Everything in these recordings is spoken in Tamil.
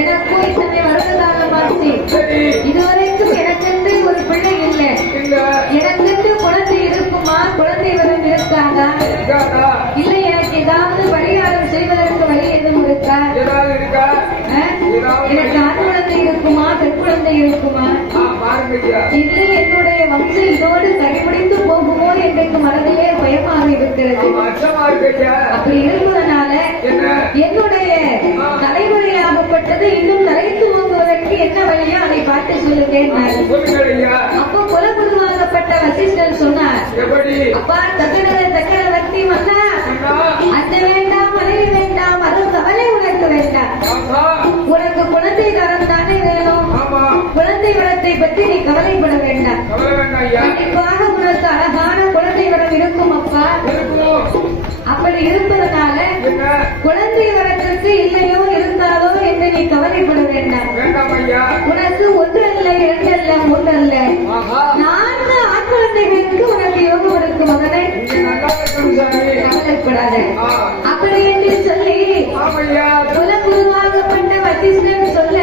எனக்கும் இத்தனை வருடகாலமாச்சு. இதுவரைக்கும் எனக்கென்று ஒரு பிள்ளை இல்லை. எனக்கென்று குழந்தை இருக்குமா? குழந்தை வரம் இருக்காதா? இல்லை, எனக்கு ஏதாவது பரிகாரம் செய்வதற்கு வழி எதுவும் இருக்கா? எனக்கு ஆண் குழந்தை இருக்குமா? பெண் குழந்தை இருக்குமா? இது என்னுடைய வம்சம் இதோடு கைபிடித்து போகுமோ என்றைக்கு மனதிலே பயமாக இருக்கிறது. அப்படி இருப்பதனால என்னுடைய தலைமுறையாகப்பட்டது இன்னும் தலைத்து போகுவதற்கு என்ன வழியோ அதை பார்த்து சொல்லுங்க. அப்போ குலகுருவாகப்பட்ட வசிஷ்டர் சொன்னார், அப்பா சக்கரவர்த்தி வந்தா அத்த வேண்டாம், மனைவி வேண்டாம், அது கவலை உனக்கு வேண்டாம். உனக்கு குழந்தை தரம் தானே வேணும். குழந்தை வளத்தை பற்றி நீ கவலைப்பட வேண்டாம். கண்டிப்பாக உனக்கு அழகான குழந்தை வரம் இருக்கும் அப்பா. அப்படி இருப்பதனால குழந்தை வரத்திற்கு இல்லையோ இருந்தாலோ என்று நீ கவலைப்பட வேண்டாம். உனக்கு ஒன்றல்ல, இரண்டல்ல, மூன்றல்ல, 4 ஆண் குழந்தைகளுக்கு உனக்கு யோகம் இருக்கு மகனே, கவலைப்படாத. அப்படி என்று சொல்லி குலகுருவாகப்பட்ட வசிஷ்டர் சொல்ல,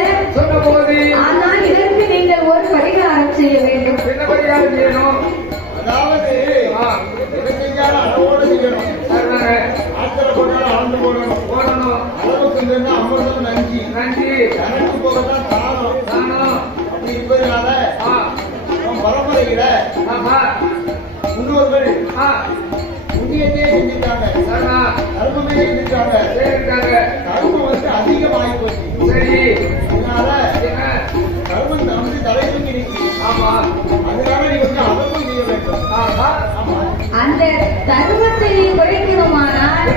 ஆனால் இதற்கு நீங்கள் ஒரு பரிகாரம் செய்ய வேண்டும். அதாவது அளவோடு செய்யணும். ஆத்திர போட்டாலும் அளந்து போடணும். அளவுக்கு அமிர்தம் நஞ்சி கணக்கு போகத்தான் தானம். அப்படி இருப்பதனால பரம்பரையில முன்னோர்கள் புண்ணியத்தையே செஞ்சிருக்காங்க, தர்மமே செஞ்சிருக்காங்க. தர்மம் அதிகமாகி போச்சு. அதனால தர்மம் தலை தூங்கி நிற்கி. அதனால நீ அதற்கும் செய்ய வேண்டும். அந்த தர்மத்தை குறைக்கணுமானால்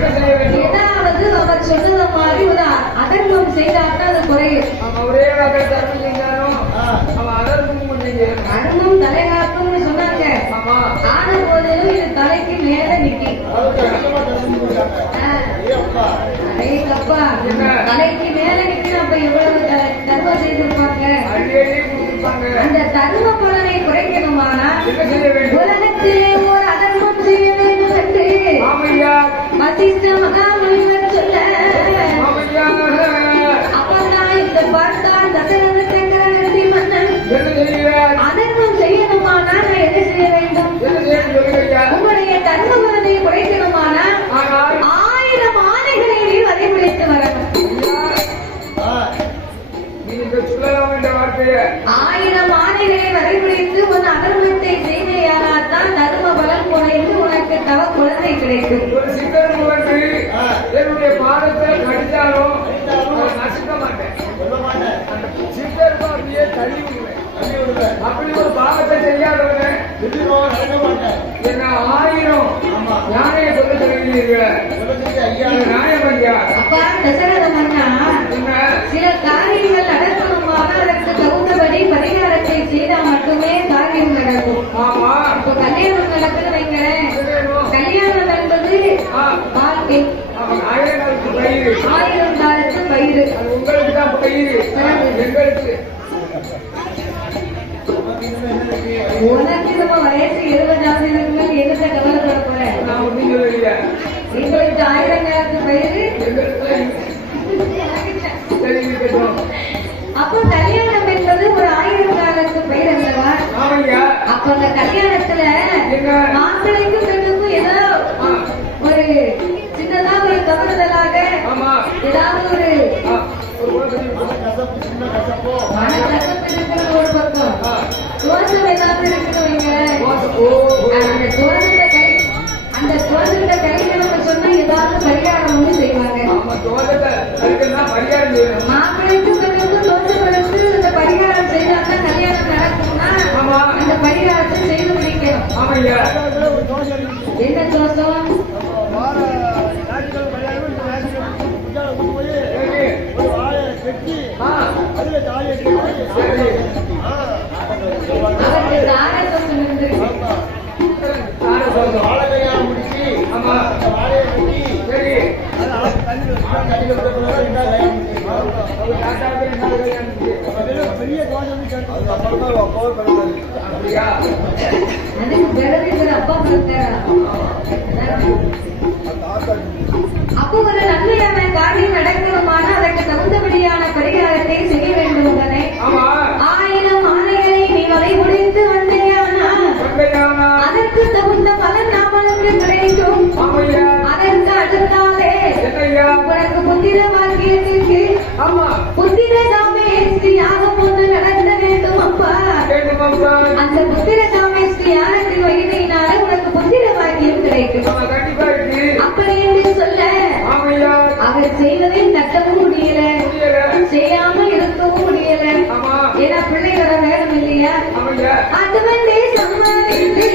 ஏதாவது அவர் சொன்னது மாதிரி ஒரு அதர்மம் செய்தால்தான் அது குறையும். ஒரே வகை தர்மம் செஞ்சாலும் தர்மம் தலைகாக்கும்னு சொன்னாங்க. ஆன போதிலும் இது தலைக்கு மேல நிற்கி. தலைக்கு மேல நிற்கி அப்ப எவ்வளவு தர்மம் செய்திருப்பாங்க. அந்த தர்ம பலனை குறைக்கணுமானால் உலகத்திலே ஒரு அதர்மம் செய்ய வேண்டும் என்று வசிஷ்ட மகாமுனிவர் சொல்ல, அப்பதான் இந்த பார்த்தான் தசரத சக்கரவர்த்தி மன்னன் அதர்மம் செய்யணுமானால் நான் என்ன செய்ய வேண்டும்? உங்களுடைய தர்ம பலனை குறைக்கணுமானால் 1000 ஆணைகளை நீ வரைமுறைத்து வரணும். 1000 ஆணைகளை வரைமுறைத்து உன் அதர்மத்தை செய்தையானால் தான் தர்ம பலன் குறைந்து உனக்கு தவ குழந்தை கிடைக்கும். ஒரு சிக்கல் வந்து என்னுடைய பாதத்தை கடித்தாலும் நசுக்க மாட்டேன். அந்த சிக்கலுக்கும் அப்படியே தள்ளி விடுவேன். அப்படி ஒரு பாவத்தை செய்யாதவங்க என்ன 1000 யானையை சொல்ல சொல்லுகிறீர்கள். நியாயம் ஐயா. அப்பா தசரத மன்னா, சில காரியங்கள் நடக்கணுமான அதற்கு தகுந்தபடி பரிகாரத்தை செய்தால் மட்டுமே காரியம் நடக்கும். இப்ப கல்யாணம் நடக்குது வைங்களேன். கல்யாணம் என்பது வாழ்க்கை. 1000 காலத்து பயிர். 1000 காலத்து பயிர். உங்களுக்கு தான் பயிர், எங்களுக்கு. உனக்கு நம்ம வயசு 70 இருக்கும்போது எந்த கவலைப்பட போறேன்? நான் ஒன்றும் சொல்லலையா. எங்களுக்கு 1000 காலத்து பயிர். அப்போ கல்யாணம் என்பது ஒரு 1000 காலத்து பயிர் அல்லவா? அப்ப அந்த கல்யாணத்துல மாப்பிள்ளைக்கும் பெண்ணுக்கும் ஏதோ ஒரு சின்னதா ஒரு தவறுதலாக ஏதாவது ஒரு மனக்கசப்பு இருக்கிறது ஒரு பக்கம், தோஷம் ஏதாவது இருக்குது வைங்க. அந்த தோஷத்தை கழிக்கணும்னு சொன்னா ஏதாவது பரிகாரம் வந்து செய்வாங்க. மாப்பிள்ளைக்கும் பெண்ணுக்கும் தோஷம் எடுத்து இந்த பரிகாரம் செய்தால்தான் கல்யாணம் நடக்கும்னா அந்த பரிகாரத்தை செய்து முடிக்கணும். என்ன தோஷம்? அவருக்கு தார தோஷம் இருந்திருக்கு. அதுக்கு பிறகு அப்பா அப்போ ஒரு நன்மையான காரியம் நடக்கணுமான அதற்கு தகுந்தபடியான பரிகாரத்தை ஆமாப்பா. அந்த புத்திர காமேஸ்வரி யாகத்தின் வலிமையினால உனக்கு புத்திர பாக்கியம் கிடைக்கும். ஆமா, கண்டிப்பா இருக்கு. அப்படி என்று சொல்ல ஆமையா. அவர் செய்வதை தட்டவும் முடியல, முடியல. செய்யாமல் இருக்கவும் முடியல. ஆமா. ஏன்னா பிள்ளைகள வேணும் இல்லையா? ஆமையா. அது வந்து சம்மானித்து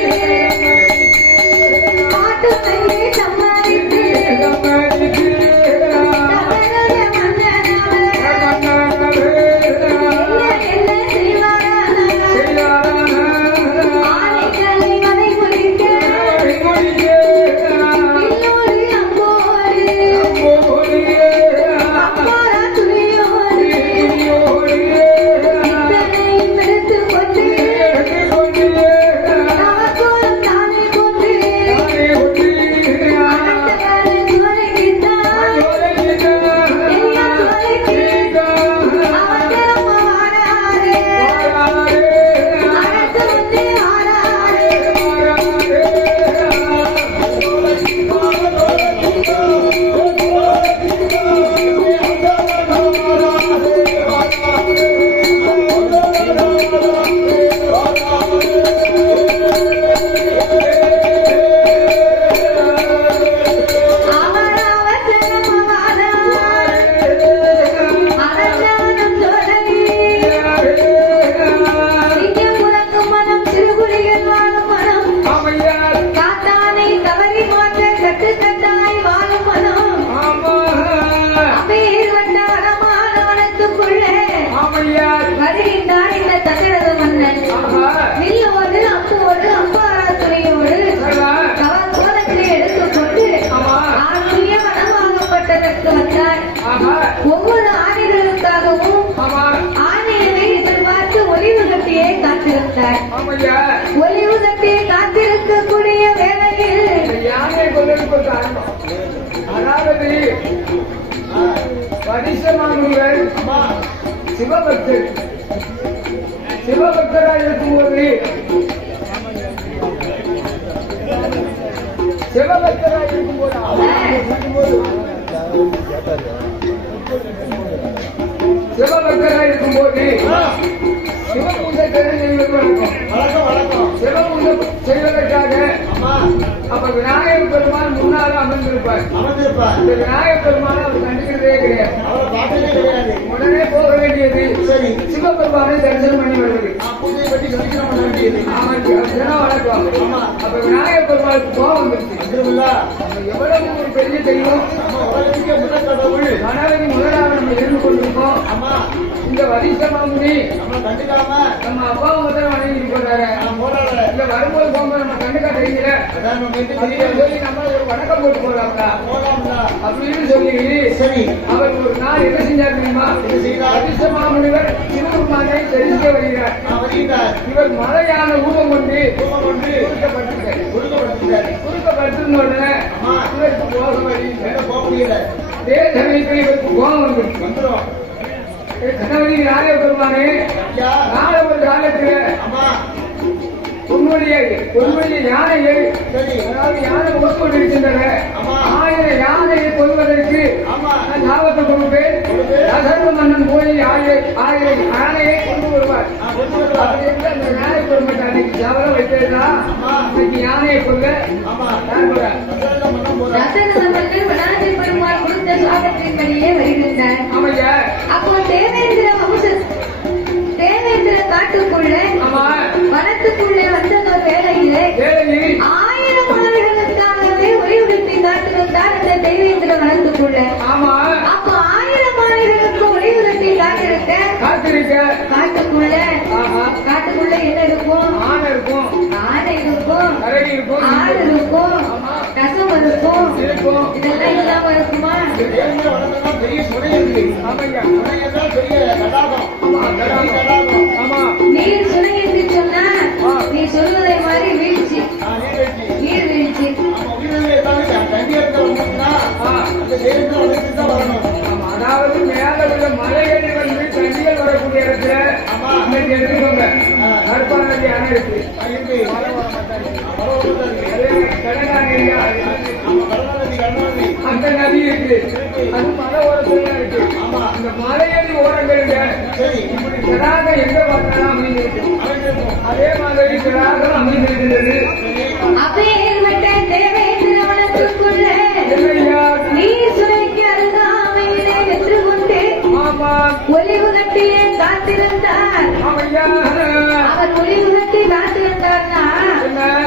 பாட்டு வந்து சம்மானித்து தமிழக மன்னனாக என்ன செய்வாரான ஆணைகளை மலை முடிக்க இன்னொரு அம்போடு அம்மாரா துணியோடு இத்தனையும் எடுத்துக் கொண்டு நமக்கோலம் தானே கொண்டு அனந்தகால சுவரைக்கிட்டான் எல்லா சுவரைக்கு அவசரமா வாராரு அனந்து வந்து வாராரு அவர் அவசரமா வாராரு அனந்தானம் தொடங்கி சிங்கம் உறங்கும் மனம் சிறுகுடிகள் வாழும் மனம் ஆமையா. காத்தானை தவறி மாற்ற கட்டுக்கட்டாய் வாழும் மனம் ஆமா. அப்பேர் வட்டாரமான வனத்துக்குள்ளே ஆமையா. வருகின்றான் இந்த தசரத மன்னன். ஆஹா. வில்லோடு அம்போடு அம்பாரா துணையோடு சரா. அவர் கோலத்தை எடுத்துக்கொண்டு ஆமா. ஆணுடைய மனமாகப்பட்டதற்கு வந்தார். ஆஹா. ஒவ்வொரு ஆணைகளுக்காகவும் ஆமா. ஆணையரை எதிர்பார்த்து ஒளிவு கட்டியே காத்திருந்தார். ஆமையா. ஒளிவு கட்டியே காத்திருக்கக்கூடிய வேளையில் இந்த யானை கொள்ளைக்கு ஒரு காரணம். அதாவது பரிசமானவர் சிவபக்தர். சிவபக்தராக இருக்கும்போது சிவபக்தராக இருக்கும்போது சிவபக்தராக இருக்கும்போது சிவபூஜை செய்வது வழக்கம். சிவபூஜை செய்வதற்காக அப்ப விநாயகர் பெருமான் முன்னால அமர்ந்திருப்பார். இந்த விநாயகர் பெருமான் அவர் கண்டுக்கிறதே கிடையாது. உடனே போக வேண்டியது சிவபெருமானை தரிசனம் பண்ணி வருவது. அவனுக்கு தினம் வழக்கம். அப்ப விநாயகர் பெருமானுக்கு கோபம் வந்துருச்சு. நம்ம எவ்வளவு ஒரு பெரிய தெய்வம், கணவரி முதலாக நம்ம இருந்து கொண்டிருக்கோம். இந்த வரிசமாமுனி நம்ம அப்பாவை முதல்ல வணங்கிட்டு போறாரு. இல்ல வரும்போது போகும்போது நம்ம கண்டுக்கா தெரியல சொல்லி நம்ம ஒரு வணக்கம் போட்டு போறாங்களா அப்படின்னு சொல்லி அவர் ஒரு நாள் என்ன செஞ்சார் தெரியுமா? வரிசமாமுனிவர் சிவபெருமானை தெரிவிக்க வருகிறார். இவர் மலையான ரூபம் கொண்டு குறுக்கப்பட்டிருந்த உடனே இவருக்கு போக முடியல. அதே சமயத்தில் இவருக்கு கோபம் வந்துடும். கணவரி நாய பெருமானே, நாள ஒரு காலத்துல உன்னுடைய யானையை, அதாவது யானை ஒத்து கொண்டிருக்கின்றன. 1000 யானையை கொள்வதற்கு நான் லாபத்தை கொடுப்பேன். தசரத மன்னன் போய் 1000 யானையை கொண்டு வருவார். அப்படி என்று அந்த யானை பெருமட்ட அன்னைக்கு சவரம் வைத்ததுனா இன்னைக்கு யானையை கொள்ள தசரத மன்னன் விநாயகர் பெருமாள் கொடுத்த சாபத்தின்படியே வருகின்றார். ஆமையா. அப்போ தேவேந்திர காட்டுக்குள்ளே வனத்துக்குள்ளே வந்த ஒரு வேளையிலே 1000 மாடுகளுக்காகவே ஒளிவுறுத்தி காத்திருந்தார் அந்த தேவேந்திர வனத்துக்குள்ளே. ஆமா. அப்போ 1000 மாடுகளுக்கு ஒளிவுறுத்தி காத்திருக்க காட்டுக்குள்ள என்ன இருக்கும்? ஆனை இருக்கும், ஆனை இருக்கும், கரடி இருக்கும், ஆடு இருக்கும், ரசம் இருக்கும். இதெல்லாம் இல்லாம இருக்குமா? ஆமையா. நீர் சுனை என்று சொன்னா நீ சொல்வதை மாதிரி வீழ்ச்சி, நீர் வீழ்ச்சி. அதாவது மேல உள்ள மலைகளில் வந்து தண்ணிகள் வரக்கூடிய இடத்துல இன்னைக்கு எடுத்துக்கோங்க. கருப்பான நதி அணை இருக்கு. அந்த நதி இருக்கு. அது மலை ஓரத்துல இருக்கு. அந்த மலையடி ஓரங்களில் சரி இப்படி கிடாக எங்க பார்த்தாலும் அமைந்திருக்கும். அதே மாதிரி கிடாகம் அமைந்திருக்கிறது. அப்பேற்பட்ட தேவேந்திரவனத்துக்குள்ள இல்லையா? நீர் சுனைக்கு அருகாமையிலே வென்று கொண்டு ஆமா ஒளிவு கட்டிலே காத்திருந்தார். ஆமையா. அவர் ஒளிவு கட்டி காத்திருந்தார்னா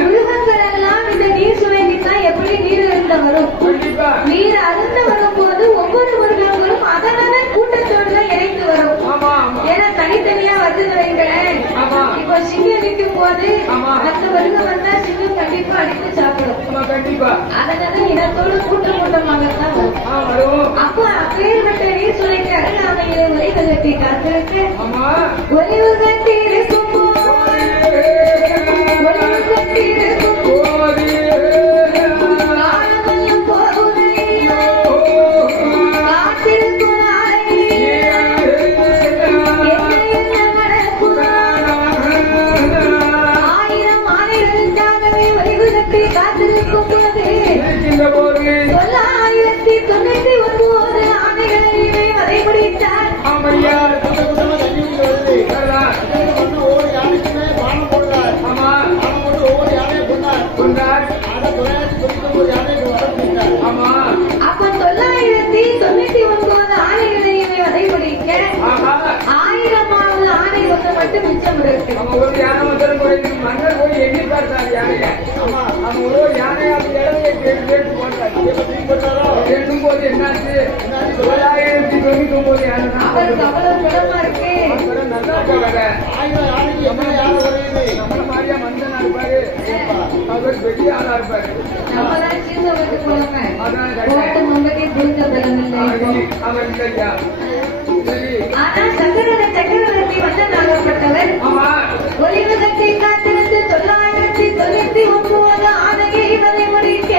மிருகங்கள் எல்லாம் இந்த நீர் சுனைக்குத்தான் எப்படி நீர் அருந்த வரும். கண்டிப்பா. நீர் அருந்த வரும்போது ஒவ்வொரு மிருகங்களும் அதனால கூட்டத்தோடு இணைந்து வரும். ஆமா ஆமா ஏன்னா தனித்தனியா வருது வைங்களேன். ஆமா. இப்போ சிங்கம் நிற்கும் போது ஆமா. மற்ற மிருகம் வந்தா சிங்கம் கண்டிப்பா அடித்து சாப்பிடும். ஆமா கண்டிப்பா. அதனால இனத்தோடு கூட்டமாகத்தான் வரும். வரும். அப்போ அப்பேற்பட்ட நீர் சுனைக்கு அருகாமையிலே ஒளிவு கட்டி காத்திருக்கு. ஆமா ஒளிவு கட்டி இருக்கும் ஒளிவு கட்டி இருக்கும் காலமெல்லாம் போகுதையோ காத்திருக்கும் நாளையே என்ன நடக்கும். ஆயிரம் ஆணைகளுக்காகவே ஒளிவு கட்டி காத்திருக்கும் போது இருக்கின்ற போது 999 ஆணைகளையுமே வதைபிடித்தார். ஆமையா. கூட்டமா தண்ணி ஊத்தி வருது. சரிதான். அதுல வந்து ஒவ்வொரு யானைக்குமே பானம் போடுறார். ஆமா பானம் போட்டு ஒவ்வொரு யானையை கொண்டார். கொண்டார். அதை 999 யானைக்கு வரப்பிட்டார். ஆமா அப்ப 999 ஆணைகளையுமே வதைபிடிக்க ஆஹா. 1000வது ஆணை ஒன்று மட்டும் மிச்சம் இருக்கு. நம்ம ஒரு யானை முதல் குறைக்கு மன்னர் போய் எண்ணி பார்த்தார் யானையை. ஆமா நம்ம ஒரு யானை அப்படி இடவையை கேட்டு போட்டார். போட்டாரோ எண்ணும் போது என்னாச்சு? 999 யானை தான். அவருக்கு அவ்வளவு குணமா இருக்கு. அப்புறம் நல்லா போகல. 1000 யானைக்கு எத்தனை யானை வருது? நம்மள மாதிரியா மந்தனா இருப்பாரு. அவர் பெரிய ஆளா இருப்பாரு. நம்மதான் சீர்தவருக்கு குழந்தை. அதான் கோட்டு மும்பதி புரிந்த பலம் இல்லை. அவர் இல்லையா? சரி. ஆனா சக்கரவர்த்தி வந்தனாகப்பட்டவர் ஆமா ஒளிவு கட்டி காத்திருந்து 999 ஆணையை வதைபிடிக்க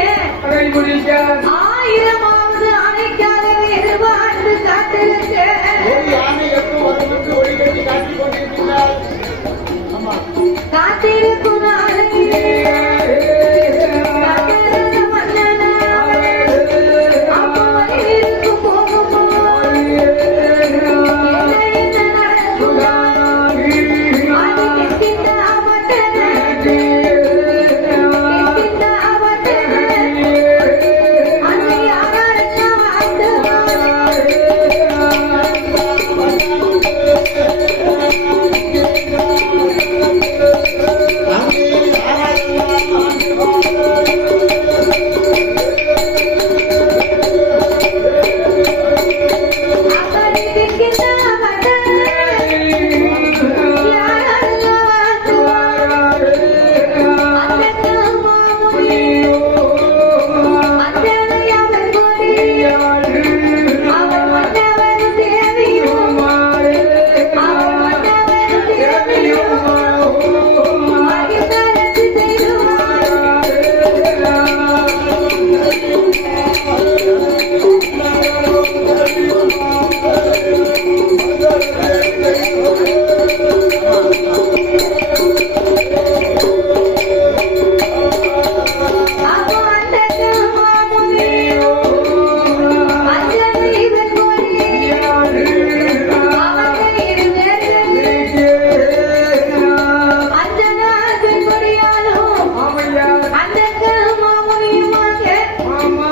அதை முடிக்க 1000வது ஆணைக்காகவே எதிர்பார்த்து காத்திருக்க ஒரு யானை எப்போ வரும் என்று ஒளி கட்டி காட்டிக் கொண்டிருக்கிறார். ஆமா காத்திருக்கும் நாளையே சக்கர மன்னனா அப்போ இருக்கும் போகுமோ என்ன நடக்கும் அது கிட்ட மட்டன கிட்ட மட்டன அன்னை யாரெல்லாம் அப்படி கிட்ட மட்டன யாரெல்லாம் அந்தகம் மாமுனி அந்தனையாவன் கோரி அவன் மன்னவன் தேவியும் அவன் மன்னவன் தேவியும் மகிழ்ந்தரசு செய்துவார். அப்போ அந்தகம் மாமுனி அந்தனையாவன் கோரி அவன் இருந்தேன் அந்தனாசன் கொடியாலும் ஆமையா. அந்தகம் மாமுனியுமாக ஆமா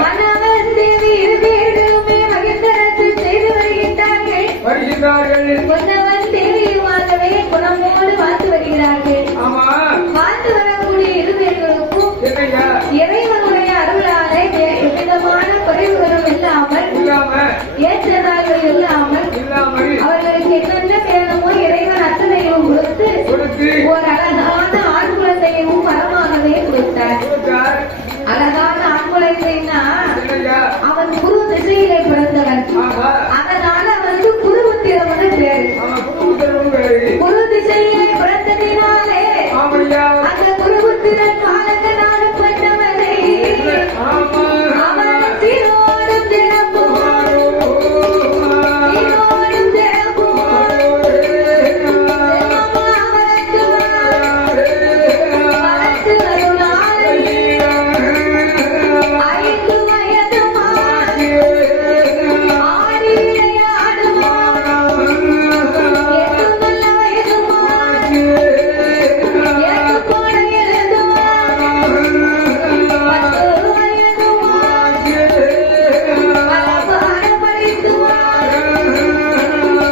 மன்னவன் தேவி இருவேடுமே மகிழ்ந்தரசு செய்து வருகின்றார்கள். வருகிறார்கள். மன்னவன் தேவியுமாகவே குணமோடு வாழ்த்து வருகிறார்கள். ஆமா வாழ்த்து வரக்கூடிய இருவேர்களுக்கும் என்னையா? இறைவனுடைய அருளாலே எவ்விதமான குறைவுகளும் இல்லாமல் இல்லாம ஏற்றதார்கள் இல்லாமல் இல்லாமல் அவர்களுக்கு என்னென்ன வேணுமோ இறைவன் அத்தனையும் கொடுத்து கொடுத்து ஒரு அழகான ஆண் குழந்தையும் வரமாகவே கொடுத்தார். கொடுத்தார். அழகான ஆண் குழந்தைன்னா என்னையா? அவன் குரு திசையிலே பிறந்தவன். ஆமா அதனால அவனுக்கு குருபுத்திரம்னு பேரு. அவன் குடும்பத்தரும் வேறு. குரு திசையிலே பிறந்ததினாலே ஆமையா. அந்த குருபுத்திரன் பாலகனாக பண்ணவனை ஆமா அவன் சீரோடும் தினமும் சீரோடும் தினமும் செல்வமா அவனுக்கு வளர்த்து வருநாளை 5 வயதுமா ஆடி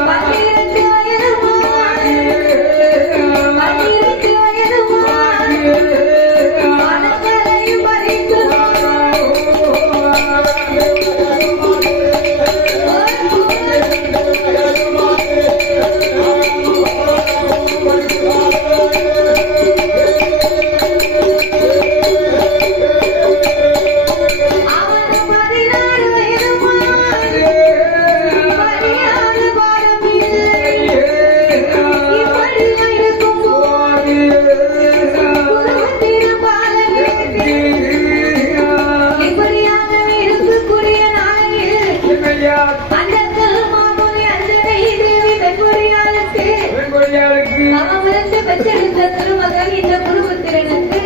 12 வயதுமான் 12 வயதுமான் மனங்களை பறித்து அவன் 16 வயதுமான் பணியாத பாரமில்லை இப்படி இருக்கும் குருவத்தின் பாலகனுக்கு இப்படியாகவே இருக்கக்கூடிய நாளையில் அந்த மாமுனி அஞ்சனை தேவி பெண்கொடியாளுக்கு அவமிருந்து பெற்றெடுத்த திருமகன் இந்த குருபுத்திரனுக்கு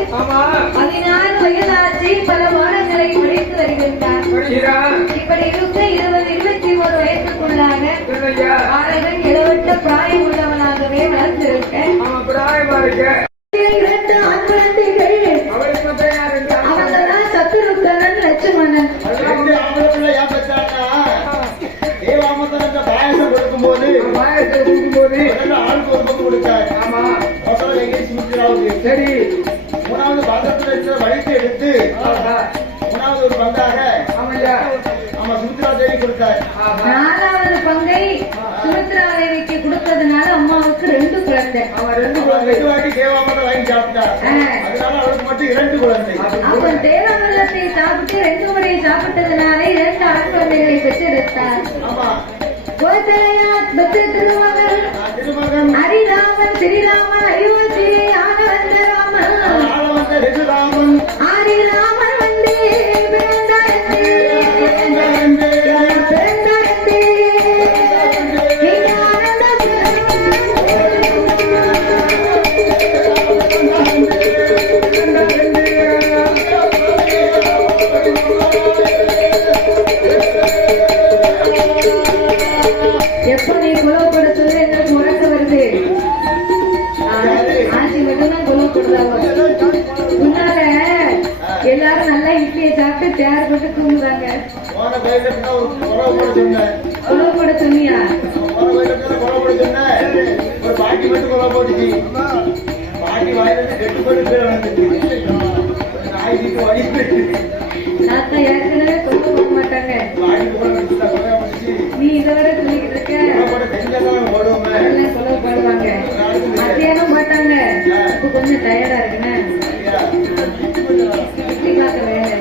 16 வயதாச்சு பல வாரங்களை படித்து வருகின்றார். இப்படி இருக்க 20-21 வயதுக்குள்ளாக ஆடகன் இளவட்ட பிராயம் உள்ளவனாகவே வளர்ந்திருக்க 2 ஆண் குழந்தைகள் அவங்கதான் சத்துருக்கனன் லட்சுமணன். ரெண்டு ஆம்பளை பிள்ளை ஏன் பெற்றான்னா, தேவாமிர்தம் என்ற பாயாசம் கொடுக்கும்போது முதல்ல ஆளுக்கு ஒரு பங்கு கொடுத்தார். முதல்ல எங்கே சுமித்ராவுக்கு. சரி. மூணாவது பாத்திரத்தில் இருக்கிற வழித்து எடுத்து மூணாவது ஒரு பங்காக நம்ம சுமித்ரா தேவி கொடுத்தார். 4வது பங்கை சுமித்ரா தேவிக்கு கொடுத்ததுனால அம்மாவுக்கு 2 குழந்தை. ரெண்டு வாட்டி தேவாமிர்தம் வாங்கி சாப்பிட்டார். அதனால அவளுக்கு மட்டும் 2 குழந்தை. அப்ப தேவாமிர்தத்தை சாப்பிட்டு 2 முறை சாப்பிட்டதுனால 2 ஆண் குழந்தைகளை பெற்றெடுத்தார். ஆமா, கோசலையா பெற்ற திருமகன் திருமகன் ஹரிராமன் ஸ்ரீராமன் அயோத்தியை ஆன வந்த ராமன் ஆள வந்த ரெகுராமன் ஹரிராமன் வந்து பிறந்தாரே எப்ப நீ குலவப்பட சொல்லு எனக்கு உறக்க வருது. ஆட்சி மட்டும்தான் குலவப்படுறாங்க. முன்னால எல்லாரும் நல்லா இட்லியை சாப்பிட்டு தேர் போட்டு தூங்குறாங்க. போன பயிர்ல ஒரு உறவு போட சொன்னேன். குலவப்பட சொன்னியா? போன பயிர்ல உறவு போட சொன்னேன். ஒரு பாட்டி மட்டும் உறவு போட்டுச்சு. பாட்டி வாயிலிருந்து கெட்டு போட்டு கீழே வந்துச்சு. நாய் வீட்டு வழி தாத்தா ஏற்கனவே சொல்ல போக மாட்டாங்க. பாட்டி போல வந்துச்சு. நீ இதோட சொல்லிக்கிட்டு இருக்க செஞ்சதான் ஓடுவோமே. அதெல்லாம் சொல்லப்படுவாங்க. மத்தியானம் மாட்டாங்க. இப்ப கொஞ்சம் டயர்டா இருக்குன்னு இட்லி பார்க்க வேலை.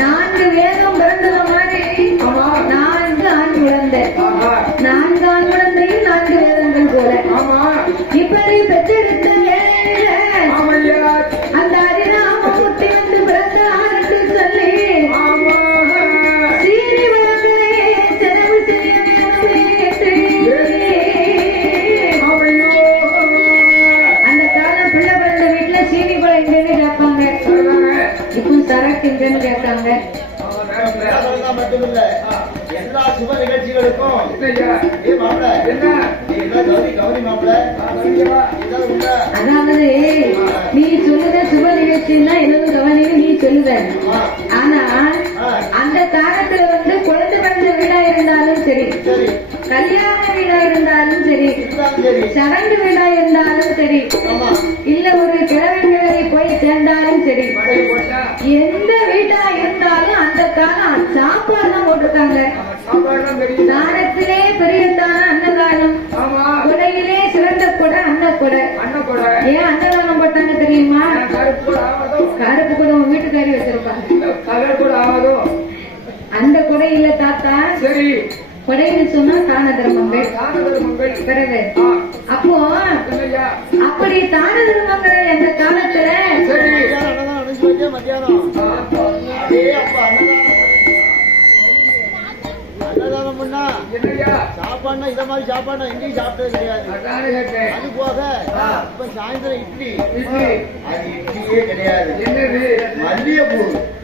4 வேதம் பிறந்தது மாதிரி ஆமா 4 ஆண் குழந்தை, ஆஹா 4 ஆண் குழந்தையும் 4 வேதங்கள் போல ஆமா இப்படி பெற்றெடுத்த வேளையில ஆமையா அந்த அரிராமமூர்த்தி வந்து பிறந்தார் என்று சொல்லி ஆமா சீனி வளங்களே செலவு செய்ய வேணுமே என்று ஆமையோ அந்த காலம் பிள்ளை பிறந்த வீட்டுல சீனி பழம் எங்கன்னு கேட்பாங்க, இப்போ சரக்கு எங்கன்னு கேட்காங்க. அதெல்லாம் மட்டுமில்ல எல்லா சுப நிகழ்ச்சிகளுக்கும் என்னய்யா ஏ மாப்பிள என்ன நீ எல்லாம் கௌரி மாப்பிள இதான் உண்மை. அதாவது நீ சொல்லுத சுப நிகழ்ச்சின்னா எதுவும் கவனின்னு நீ சொல்லுத, ஆனா அந்த காலத்துல வந்து குழந்தை பிறந்த வீடா இருந்தாலும் சரி, சரி கல்யாண வீடா இருந்தாலும் சரி, இருந்தாலும் சரி சடங்கு வீடா இருந்தாலும் சரி, ஆமா இல்ல ஒரு கிழவங்களை போய் சேர்ந்தாலும் சரி, மழை போட்டா எந்த வீட்டா இருந்தாலும் அந்த காலம் சாப்பாடு தான் போட்டிருக்காங்க. சாப்பாடுலாம் தெரியுது தானத்திலே பெரியதான அன்னதானம், ஆமா கொடையிலே சிறந்த கொடை அன்னக்கொடை. அண்ணன் கூட ஏன் அன்னதானம் போட்டாங்க தெரியுமா? கருப்பு கூட ஆவதோ கருப்பு கூட உன் வீட்டுக்காரி வச்சிருப்பாங்க. கலர் கூட ஆவதோ அந்த கொடை இல்ல தாத்தா, சரி கொடைன்னு சொன்னா தான தர்மங்கள் தானதர்மங்கள் பிறகு. அப்போ என்னய்யா அப்படி தான தர்மங்கள் அந்த காலத்துல சரி அன்னதானம் அனுப்பிச்சு வச்சே மத்தியானம் அதே அப்ப அன்னதானம் பண்ணா என்னய்யா சாப்பாடுனா இத மாதிரி சாப்பாடுனா எங்கேயும் சாப்பிட்டது கிடையாது. அதானே கேட்டேன் அது போக இப்ப சாயந்தரம் இட்லி இட்லி அது இட்லியே கிடையாது. என்னது மல்லிகைப்பூ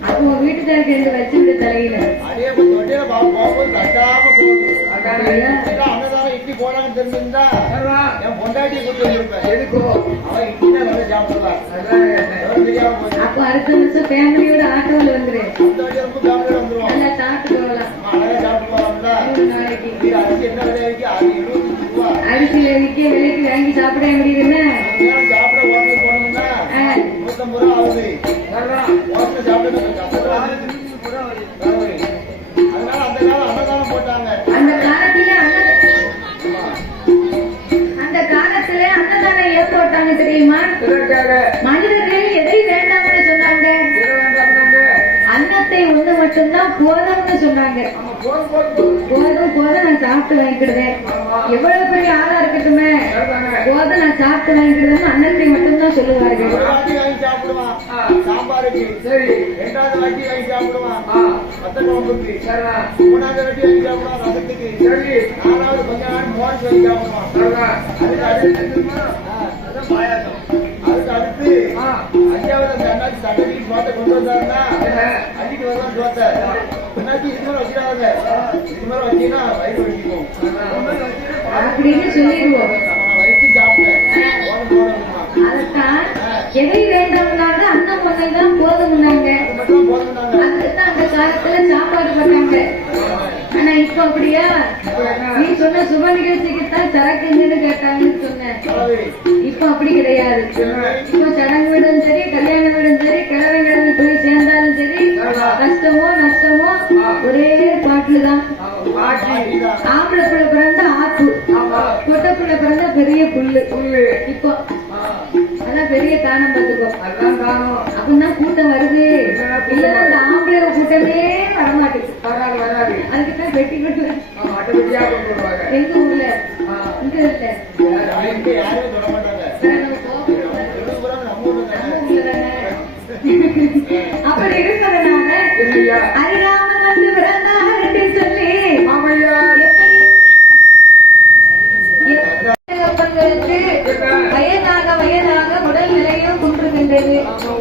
அப்போ உன் வீட்டுக்காருக்கு ரெண்டு வச்சுட்டு தலையில அதே தொண்டையில போகும்போது தட்டாம போகுது. அதானே எல்லாம் அன்னதானம் இட்லி போடாங்கன்னு தெரிஞ்சிருந்தா சர்வா என் பொண்டாட்டியை கொண்டு வந்திருப்பேன். எதுக்கோ அவன் இட்லி தான் நல்லா சாப்பிடுவா. அதானே கேட்டேன் எவ்வளவு தெரியாம போச்சு. அப்போ அடுத்த வருஷம் ஃபேமிலியோட ஆட்டோல வந்துரு, அந்த வழியா ரொம்ப ஃபேமிலியோட வந்துருவோம். நல்லா சாப்பிட்டு போகலாம். அழகா சாப்பிட்டு போவாங்கல்ல. 3 நாளைக்கு இது அரிசி என்ன விலை இருக்கு? அது 25 ரூபா. அரிசி விலைக்கு வாங்கி சாப்பிட முடியுதுன்னா அதனால சாப்பிட ஹோட்டலுக்கு போனோம்னா 150 ரூபா ஆகுது. சர்வா ஹோட்டல்ல சாப்பிட கொஞ்சம் கஷ்டமா இருக்கு. அதனால அந்த காலம் அன்னதானம் போட்டாங்க. அந்த காலத்துல அன்னதானம் ஏன் போட்டாங்க தெரியுமா? இதற்காக மனிதர்கள் எதை வேண்டாம்னு சொன்னாங்க? இட வேண்டாம்னாங்க அன்னத்தை ஒண்ணு மட்டும்தான் போதும்னு சொன்னாங்க. ஆமா போதும் போதும் நான் சாப்பிட்டு வாங்கிக்கிடுவேன், ஆமா எவ்வளவு பெரிய ஆளா இருக்கட்டுமே சரிதானே போதும் நான் சாப்பிட்டு வாங்கிக்கிடுவேன் அன்னத்தை மட்டும்தான் சொல்லுவார்கள். ஒரு வாட்டி வாங்கி சாப்பிடுவான் சாம்பாருக்கு. சரி 2வது வாட்டி வாங்கி சாப்பிடுவான் வத்த குழம்புக்கு. சர்வா 3வது வாட்டி வாங்கி சாப்பிடுவான் ரசத்துக்கு. சரி 4வது கொஞ்ச நாள் மோர்ஸ் வாங்கி சாப்பிடுவான். சர்வா அதுக்கு அடுத்து அதான் பாயாசம். அதுக்கு அடுத்து 5வது அந்த அண்ணாச்சி தண்ணி சோத்தை கொண்டு வந்தாருன்னா அன்னைக்கு வருவான் சோத்தை. அண்ணாச்சி இது மாதிரி வச்சிடாத, இது மாதிரி வச்சீங்கன்னா வயிறு வலிக்கும் அப்படின்னு சொல்லிடுவோம். வயிற்று சாப்பிட்டேன் போதுமா. அதத்தான் எதை வேண்டாம்னாங்க அன்னம் பண்ணைதான் போதும்னாங்க. அது மட்டும் போதும்னாங்க. அதுதான் அந்த காலத்துல சாப்பாடு பண்ணாங்க. ஆனா இப்ப அப்படியா? நீ சொன்ன சுப நிகழ்ச்சிக்கு தான் சரக்குங்கன்னு கேட்டாங்கன்னு சொன்னேன். இப்ப அப்படி கிடையாது. இப்ப சடங்கு வீடும் சரி, கல்யாண வீடும் சரி, கிழவன் போய் சேர்ந்தாலும் சரி, கஷ்டமோ நஷ்டமோ ஒரே பாட்டுலதான். ஆம்பளை பிள்ளை பிறந்தா ஆப்பு, பொட்டை பிள்ளை பிறந்தா பெரிய புல்லு. இப்போ அதான் பெரிய தானம் பார்த்துக்கோ. அதான் காணும் அப்படின்னா கூட்டம் வருது, இல்லன்னா அந்த ஆம்பளை கூட்டமே வரமாட்டேங்குது. வராது வராது அதுக்குதான் வெட்டி கொண்டு அட்டை வெட்டியா கொண்டு வருவாங்க எங்க ஊர்ல இங்க இல்ல இங்க யாருமே தொட மாட்டாங்க. நம்ம கோபுரம் விழுப்புரம் நம்ம ஊர்ல தானே. நம்ம ஊர்ல தானே. அப்படி இருக்கிறதுனால இல்லையா அரிராமன் வந்து பிறந்தார் என்று சொல்லி ஆமையா பங்களுக்கு வயதாக உடல் நிலையும் குன்றுகின்றது.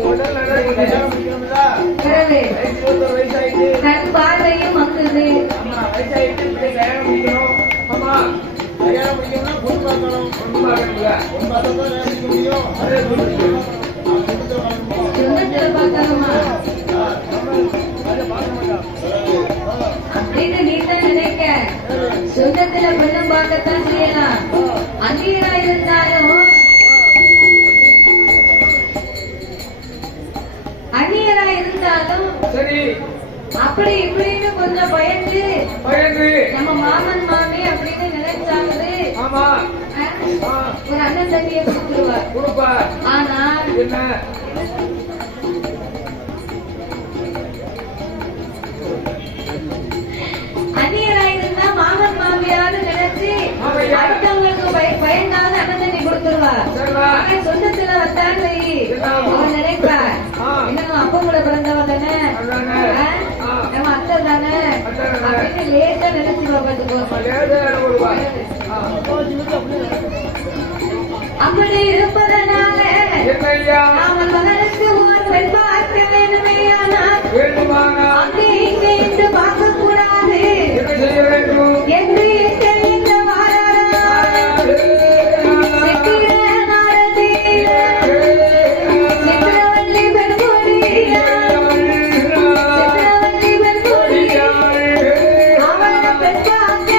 உடல் நல்லா கல்யாணம் முடிக்கணும்ல. பிறகு 21 வயசாயிட்டு. கண் பார்வையும் மங்குது. ஆமா வயசாயிட்டு இப்படி கல்யாணம் முடிக்கணும். ஆமா கல்யாணம் முடிக்கணும்னா பொண்ணு பார்க்கணும். ஒண்ணு பார்க்கணுங்களா பொண்ணு பார்த்தா தான் கல்யாணம் முடிக்க முடியும். அதே பொண்ணு முடிக்கணும். குடும்பத்துல பார்க்கணும். சொந்தத்துல பார்க்கணுமா அதை பார்க்க மாட்டான். அப்படின்னு நீ தான் நினைக்க. சொந்தத்துல பொண்ணு பார்க்கத்தான் செய்யலாம். அந்நியரா இருந்தாலும் சரி அப்படி இப்படின்னு கொஞ்சம் பயந்து பயந்து நம்ம மாமன் மாமி அப்படின்னு நினைச்சாவது ஆமா ஒரு அண்ணன் தம்பியை கொடுத்துருவார். கொடுப்பா ஆனால் என்ன பயங்காவது அண்ணன் தண்ணி கொடுத்துருவா. சரிவா. ஆனா சொந்தத்துல வந்தான்னு வை, அவன் நினைப்பா என்ன அப்பா கூட பிறந்தவ தானே, நம்ம அத்தை தானே அப்படின்னு லேசா நினைச்சுவா. பாத்துக்கோ, அப்படி இருப்பதனால அவன் மகனுக்கு ஒரு பெண் பார்க்க வேண்டுமையானால் அங்கே இங்கே என்று பார்க்க கூடாது என்று தெரிந்த சித்திரவல்லி பெண்கொடிய அவள பெண் பார்க்க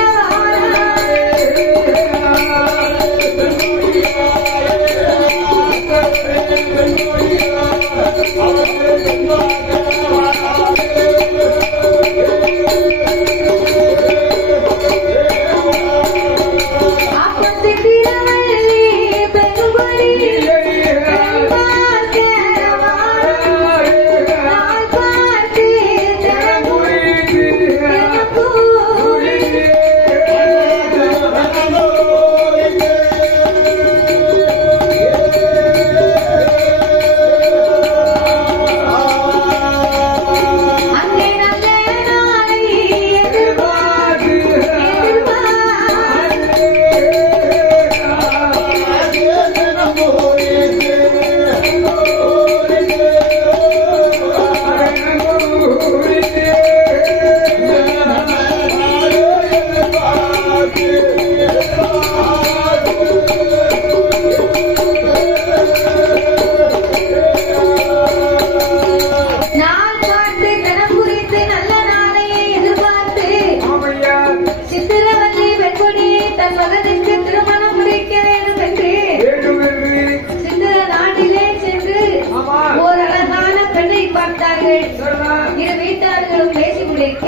இரு வீட்டார்களும் பேசி முடிக்க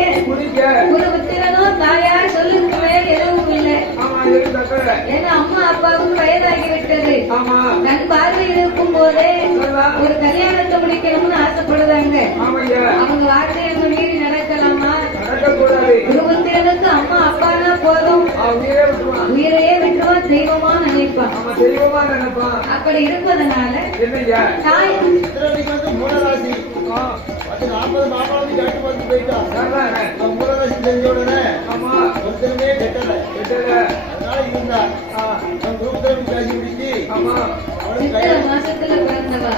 ஒரு உத்திரனோ தாயார் சொல்லுக்கு மேல் எதுவும் இல்லை. ஏன்னா அம்மா அப்பாவுக்கு வயதாகி விட்டது. கண் பார்வை இருக்கும் போதே ஒரு கல்யாணத்தை முடிக்கணும்னு ஆசைப்படுறாங்க. அவங்க வார்த்தை எங்க மீறி நடக்கலாமா? குருபுத்திரனுக்கு அம்மா அப்பானா போதும், உயிரையே விட்டுருவான், தெய்வமா நினைப்பான். அப்படி இருப்பதனால தாய் 40 மாமாவது கேட்டு வந்து போயிட்டா மூலராசி தெரிஞ்ச உடனே ஒருத்தருமே கெட்டல அதனால இருந்தா குருபுத்திரன் பேசி முடிச்சு மாசத்துல பிறந்தவா,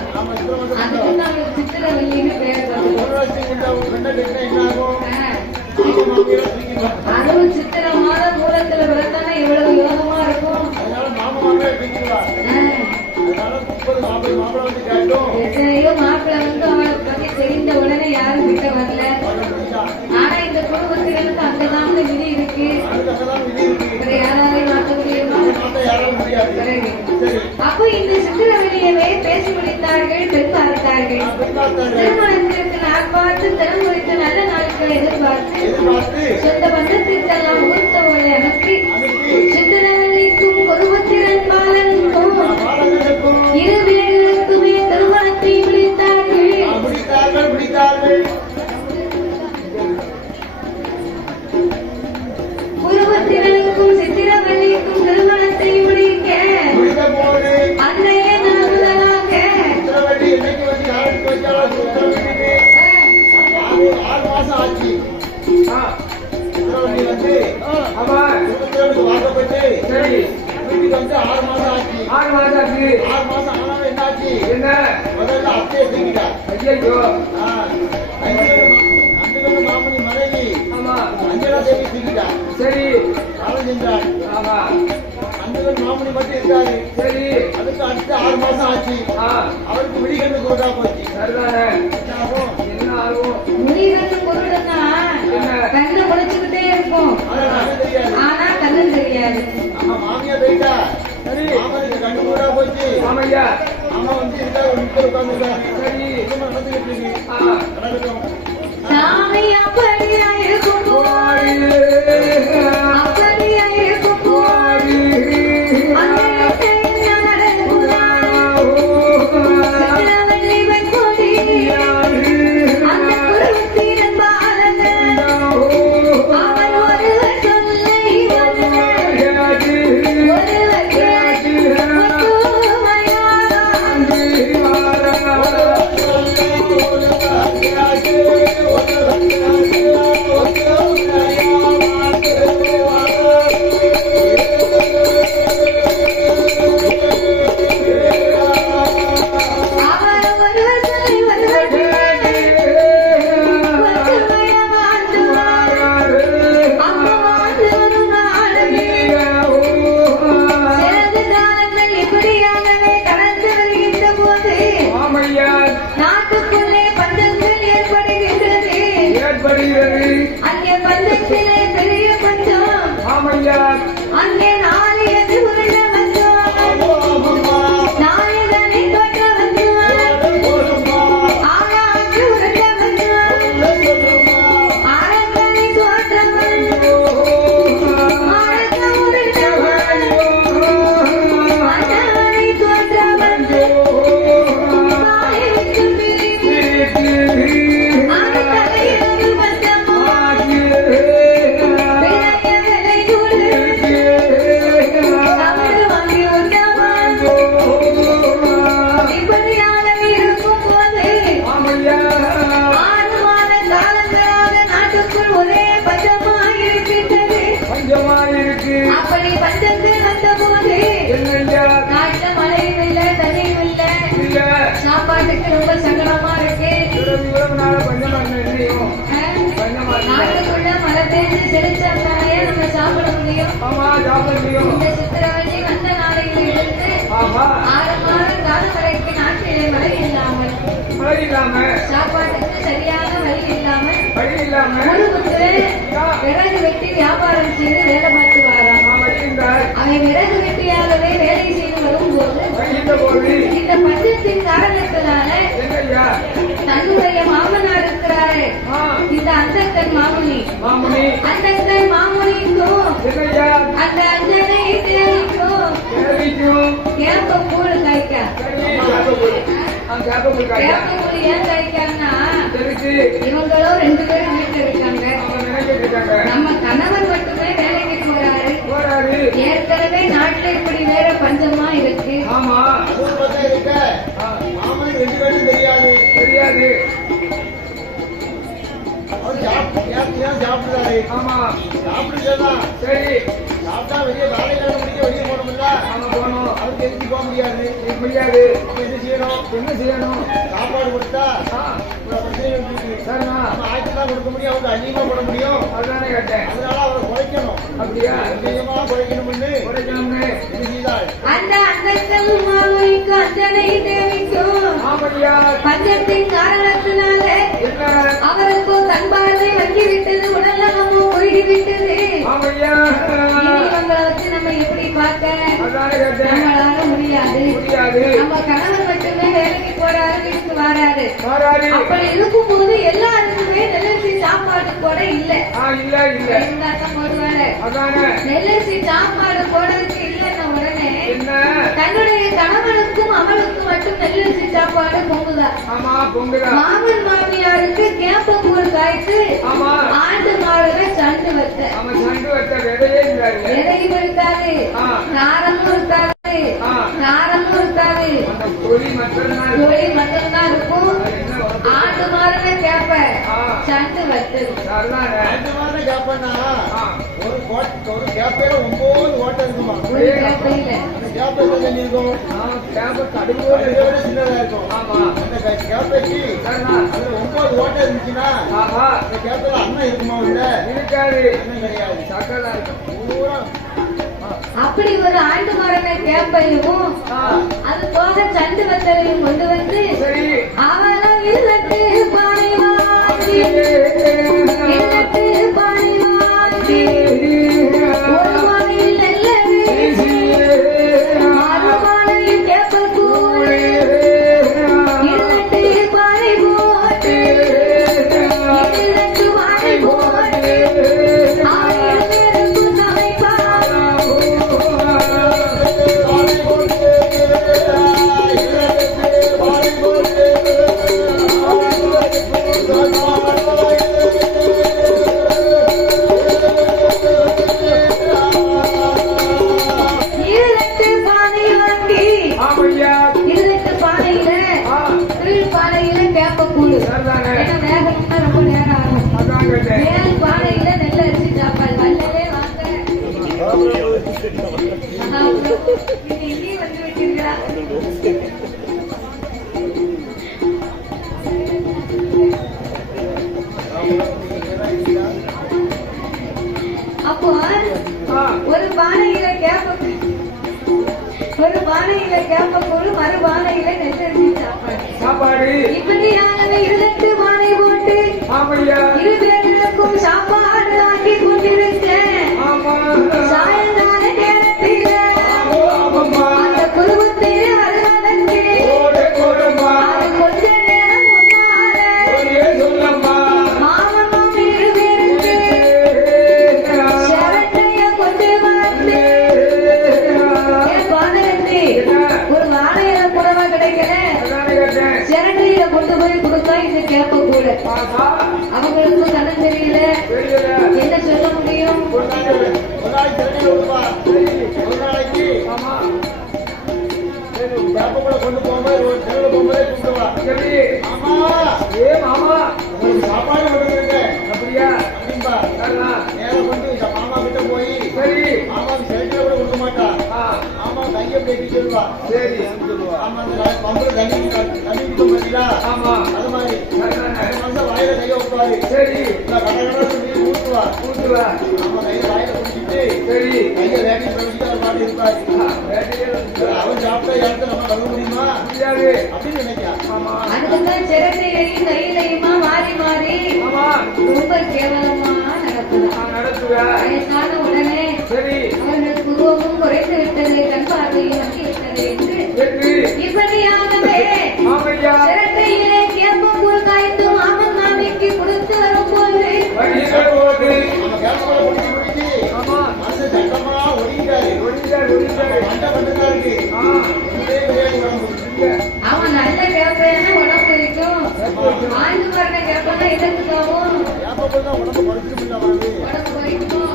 சித்திரவல்லின்னு பேர். மூலராசி பெண்ணை கெட்ட என்ன ஆகும்? அதுவும் சித்திர மாதம் மூலத்துல பிறந்தானே எவ்வளவு யோகமா இருக்கும். அதனால மாமா மாப்பிள்ளை பிடிக்கிறார். அதனால 30 40 மாப்பிள்ளை வந்து கேட்டோம். எத்தனையோ மாப்பிள்ளை வந்து அவளை பத்தி தெரிந்த உடனே யாரும் கிட்ட வரல. ஆனா இந்த குடும்பத்தினருக்கு அங்கதான் விதி இருக்கு. யாராலையும் மாற்ற முடியுமா? அப்போ இந்த சித்திரவெளியவே பேசி முடித்தார்கள், பெண் பார்த்தார்கள். திருமணத்திற்கு நாள் பார்த்து தினம் குறித்த நல்ல நாட்களை எதிர்பார்த்து சொந்த பந்தத்திற்கெல்லாம் முகூர்த்தங்களை அனுப்பி சித்திரவெளிக்கும் குருபத்திரன் பாலனுக்கும் இரு பேர்களுக்குமே திருமணத்தை முடித்தார்கள். குருபத்திரனுக்கும் சித்திரவெளிக்கும் திருமணத்தை முடிக்க அன்றைய நாளாக 6 மாசம் ஆச்சு. வந்து வாக்கப்பட்டு வீட்டுக்கு வந்து 6 மாசம் ஆச்சு. 6 மாசம் ஆனாலும் என்ன ஆச்சு? முதல்ல அத்தையை தூக்கிட்டா. அஞ்சலி மாமணி மனைவி அஞ்சலா தேவி தூக்கிட்டா. காலம் சென்றாள். அஞ்சலன் மாமணி மட்டும் இருக்காரு. அதுக்கு அடுத்து 6 மாசம் ஆச்சு. அவருக்கு விழிகண்டு குருடா போச்சு. என்ன ஆகும்? முடிகண்டு குருடனா கண்ணை முடிச்சுக்கிட்டே இருக்கும், ஆனா கண்ணு தெரியாது. மாமியா போயிட்டா. மாமனுக்கு கண்ணு குருடா போச்சு. ஆமா வந்து இருக்காரு, உட்கார்ந்து நடந்துகிட்டு இருக்கு. நடக்கட்டும். சாமி அப்படியா இருக்கும், அப்படியா இருக்கும். சித்திரவல்லி வெண்கொடி அந்த குருபத்திரன் பாலன் அவன் ஒருவர் சொல்லை ஒருவர் சாப்பாட்டுக்கு ரொம்ப சங்கடமா இருக்கு. நாட்டுக்குள்ள மழை பெய்து செழிச்சாலே நம்ம சாப்பிட முடியும். இந்த சித்திரவதை வந்த நாளையில இருந்து 6 மாத காலம் வரைக்கும் நாட்டிலே மழை இல்லாமல் சாப்பாட்டுக்கு சரியான வழி இல்லாமல் ஊருக்கு விறகு வெட்டி வியாபாரம் செய்து வேலை பார்த்து வரான். அவன் விறகு வெட்டியாகவே வேலை செய்து வரும்போது இந்த பஞ்சத்தின் காரணத்தினால தன்னுடைய மாமனார் இருக்கிறாரு, இந்த அந்தக்கன் மாமுனி, அந்தக்கன் மாமுனிக்கும் அந்த அஞ்சனை தேவிக்கும் கேப்பக்கூழ் காய்க்க. கேப்பக்கூழ் ஏன் காய்க்கான்னா இவங்களும் 2 பேரும் வீட்டுல இருக்காங்க. நம்ம கணவர் மட்டுமே வேலைக்கு போறாரு. ஏற்கனவே நாட்டுல இப்படி வேற பஞ்சமா இருக்கு. தெரியாது சாப்பிடுறாரு. சரி சாப்பிட்டா வெளியே வேலைக்காக முடிக்க வெளியே போனோம்ல, போனோம். அவருக்கு எதிர்த்து போக முடியாது. என்ன செய்யணும்? சாப்பாடு கொடுத்தா ஆயிரத்தான் கொடுக்க முடியும், அவருக்கு அதிகமா போட முடியும். அதுதானே கேட்டேன். அதனால அவரை குறைக்கணும். அப்படியா? அதிகமா குறைக்கணும்னு என்ன செய்தாள்? அந்த அந்தக்கன் மாமுனிக்கும் அஞ்சனை தேவிக்கும் பஞ்சத்தின் காரணத்தினால அவருக்கும் கண்பார்வை வங்கிவிட்டது, உடல்நலமும் போய்விட்டது. இவங்களை வச்சு நம்ம எப்படி பார்க்க நம்மளால முடியாது. நம்ம கணவர் மட்டுமே வேலைக்கு போறாரு, வீட்டுக்கு வராரு. அப்படி இருக்கும் போது எல்லாருக்குமே நெல்லரிசி சாப்பாடு கூட இல்ல. போடுவாரு. நெல்லரிசி சாப்பாடு போடுறதுக்கு இல்லைன்ன உடனே தன்னுடைய கணவனுக்கும் அவளுக்கும் மட்டும் நெல்லரிசி சாப்பாடு பொங்குதா. மாமன் மாமியாருக்கு கேப்பக்கூழ் காய்த்து ஆண்டு மாடுல சண்டு வச்ச விதையும் இருக்காது, காரமும் இருக்காது, தொழில் மட்டும்தான் இருக்கும். ஆண்டு மாடுல கேப்ப சண்டு வச்சது. ஒரு கேப்பையில 9 ஓட்டை இருக்குமா? ஒரு கேப்ப இல்ல, கேப்பை இருக்கும் சின்னதா இருக்கும். அந்த கேப்பைக்கு அதுல 9 ஓட்டை இருந்துச்சுன்னா அந்த கேப்பையில அண்ணன் இருக்குமா? உள்ள இருக்காது, அண்ணன் கிடையாது, சக்கலா இருக்கும் பூரா. அப்படி ஒரு ஆண்டு மரண கேப்பையும் அது போக சண்டு வத்தலையும் கொண்டு வந்து அவளும் இல்லத்து பானை வாங்கி ஒரு மாலையில் நல்ல மறுமாலையில் கேப்பக்கூழ் இல்லத்து பானை போட்டு இல்லத்து பானை போட்டு அப்போ ஒரு பானையில கேப்பக்கூழ் மறு பானையில நெல்லரிசி சாப்பாடு இப்படியாகவே 2 பானை போட்டு இருவேருக்கும் சாப்பாடு ஆக்கி கொண்டிருக்கேன். சாயங்கால நேரத்தில் அந்த குடும்பத்தில் வருவதற்கு அது கொஞ்ச நேரம் முன்னால மாமனும் இருவேருக்கு சிரட்டைய கொண்டு வந்து ஒரு வாழையில கூடவா கிடைக்கல, சிரட்டையில கொண்டு போய் கொடுத்தா இந்த கேப்ப கூட அவங்களுக்கு கண்ணம் தெரியல, என்ன சொல்ல முடியும்? ஒரு நாளைக்கு கொண்டு போகும்போது ஒரு தெருவில் போகும்போதே கூப்பிடுவா, மாமா உங்களுக்கு சாப்பாடு கொடுத்துருக்கேன் அப்படியா அப்படின்பா. நேரம் கொண்டு மாமா கிட்ட போய் மாமாவுக்கு சிலைக்கில கூட கொடுக்க மாட்டா, மாமா கையை பேட்டி சொல்லுவா. சரி சொல்லுவா. ஆமா அந்த பம்புல தண்ணி பார்த்தீங்களா? ஆமா அது மாதிரி மனசை வாயில கையை வைப்பாரு. சரி கடற்கரை சொல்லி ஊட்டுவா. நம்ம கையில வாயில குடிச்சிட்டு சரி கையை வேட்டி சொல்லிட்டு அவர் பாட்டு இருப்பாரு. அவன் சாப்பிட்டா இடத்துல நம்ம கழுவ முடியுமா? முடியாது அப்படின்னு நினைக்கலாம். அதுதான் சிரட்டையிலையும் கையிலையுமா மாறி மாறி ரொம்ப கேவலமா நடத்துவா. வயசான உடனே அவர்கள் குருவமும் குறைந்து விட்டது, கண் பார்வையும் வந்து விட்டது என்று இப்படியாகவே சிரட்டையிலே கேப்பக்கூழ் காய்ந்து மாமன் மாமிக்கு கொடுத்து வரும்போது நம்ம கேப்பக்கூழ குடிச்சு மனசு சட்டமா ஒடிஞ்சாரு மண்டை மட்டும்தான் இருக்கு. அவன் நல்ல கேப்பையான உடம்பு இருக்கும், ஆண்டு பாருங்க கேப்பனா இதற்காகவும் கேப்பக்கூழ் தான் உடம்பு குறைச்சிருமில்ல, உடம்பு குறைக்கும்.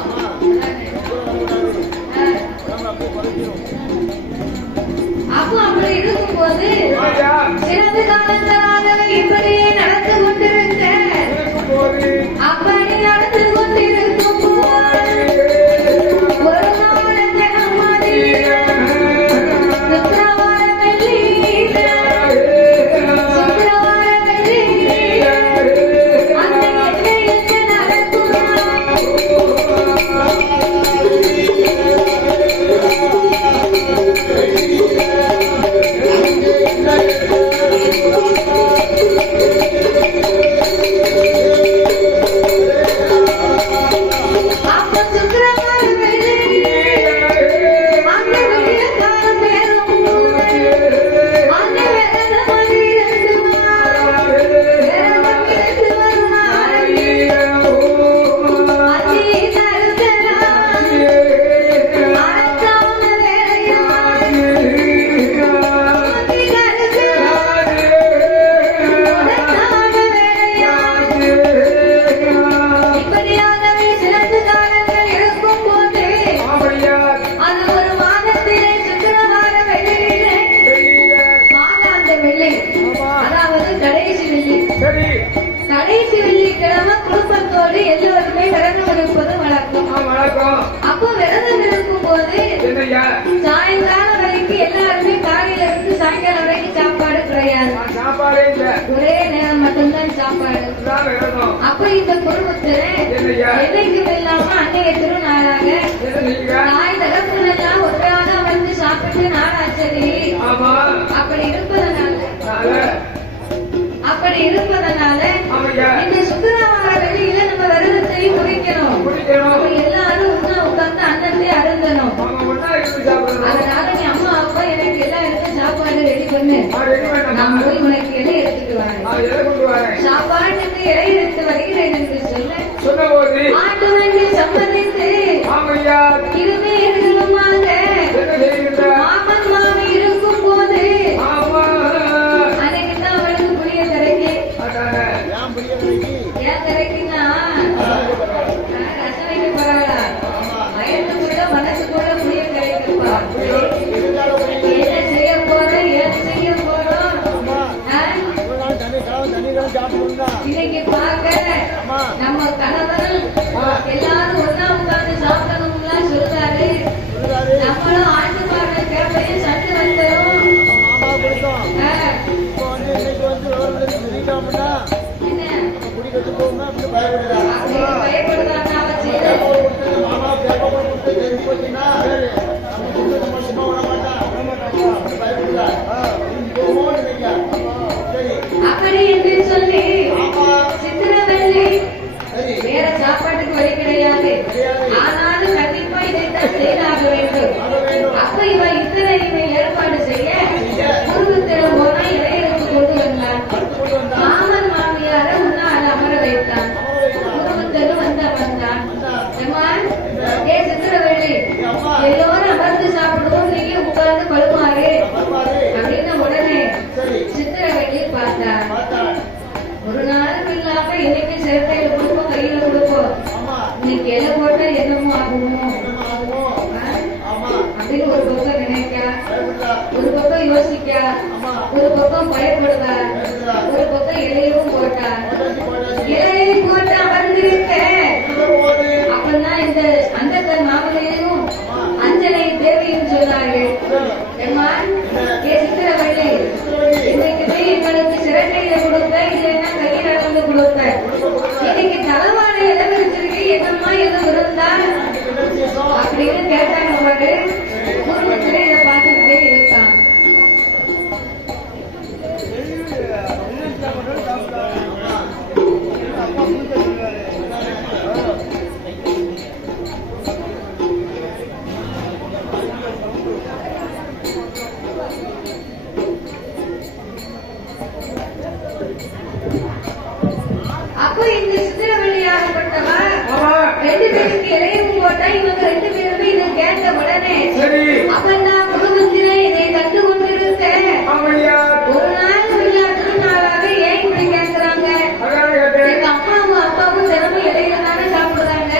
அப்போ அப்படி இருக்கும்போது சிறந்த காலங்களாக இப்படியே நடந்து கொண்டிருக்க அப்படி நடந்து கொண்டிருக்கும் ஒரு நாள் தினமதி சுக்கிரவார வெள்ளியில அந்த என்ன நடக்குமா? கடைசி வெள்ளிக்கிழமை குடும்பத்தோடு எல்லோருமே விரதம் இருப்பது வழக்கம். அப்போ விரதம் இருக்கும் போது சாயங்காலம் வரைக்கும் எல்லாருமே காலையில இருந்து சாயங்காலம் வரைக்கும் சாப்பாடு கிடையாது, ஒரே நேரம் மட்டும்தான் சாப்பாடு. அப்ப இந்த குடும்பத்துல என்னைக்கும் இல்லாம அன்னைய திருநாளாக தாய் தகப்பனெல்லாம் ஒன்றாக வந்து சாப்பிட்டு நாளாச்சரி. அப்படி இருப்பதனால இந்த சுக்கிரவார வெளியில நம்ம விரதத்தையும் முடிக்கணும். எல்லாரும் ஒன்னா உட்கார்ந்து அன்னத்தை அருந்தணும். அதனால நீ அம்மா அப்பா எனக்கு எல்லாம் எடுத்து சாப்பாடு ரெடி பண்ணு, நான் போய் உனக்கு இலை எடுத்துட்டு வரேன். சாப்பாட்டுக்கு இலை எடுத்து வருகிறேன் என்று சொல்ல ஆட்டு வண்டி சம்பந்தித்து இருவேர்களுமாக மாமன் மாமி இருக்கும் போது அன்னைக்குதான் அவளுக்கு புளிய கரைக்கு கிடையாது. ஆனாலும் கண்டிப்பா இதைத்தான் செய்தாக வேண்டும். அப்ப இவ இத்தனையுமே ஏற்பாடு செய்ய குருபுத்திரன் போனா இளையருக்கு கொண்டு வந்தான். மாமன் மாமியார முன்னால் அமர வைத்தான். குருபுத்திரன் வந்து அமர்ந்தான். ஏ சித்திரவேலி, எல்லோரும் அமர்ந்து சாப்பிடுவோம், நீங்க உட்கார்ந்து பழுமாறு அப்படின்னு உடனே சித்திரவேலி பார்த்தார். ஒரு நாளும் இல்லாம இன்னைக்கு சிரட்டையில கொடுப்போம், கையில கொடுப்போம், இன்னைக்கு எல்லாம் போட்டா என்னமோ ஆகுமோ அப்படின்னு ஒரு பக்கம் நினைக்கா, ஒரு பக்கம் யோசிக்கா, ஒரு பக்கம் பயப்படுவா, ஒரு பக்கம் இலையவும் போட்டா. இலையை போட்டு அமர்ந்திருக்க அப்பதான் இந்த அந்த மாமலையும் அஞ்சனை தேவியும் சொன்னார்கள். சித்திரவள்ளி, இன்னைக்கு எங்களுக்கு சிரட்டையில கொடுப்ப, இல்லைன்னா கையில் அளந்து கொடுப்ப, இன்னைக்கு தலைவான இடம் வச்சிருக்கு, என்னம்மா எதுவும் இருந்தா அப்படின்னு கேட்டாங்க பாரு. குடும்பத்திலே இதை பார்த்துக்கிட்டே இருக்கான். அப்போ இந்த சித்திரவள்ளியாகப்பட்டவா ரெண்டு பேருக்கு இலையும் போட்டா இவங்க ரெண்டு பேருமே இதை கேட்ட உடனே அப்பதான் குடும்பத்திலே இதை கண்டு கொண்டிருக்க ஒரு நாள் விளையாட்டு நாளாக ஏன் இப்படி கேட்கிறாங்க? எங்க அம்மாவும் அப்பாவும் தினமும் இலையில தானே சாப்பிடுறாங்க.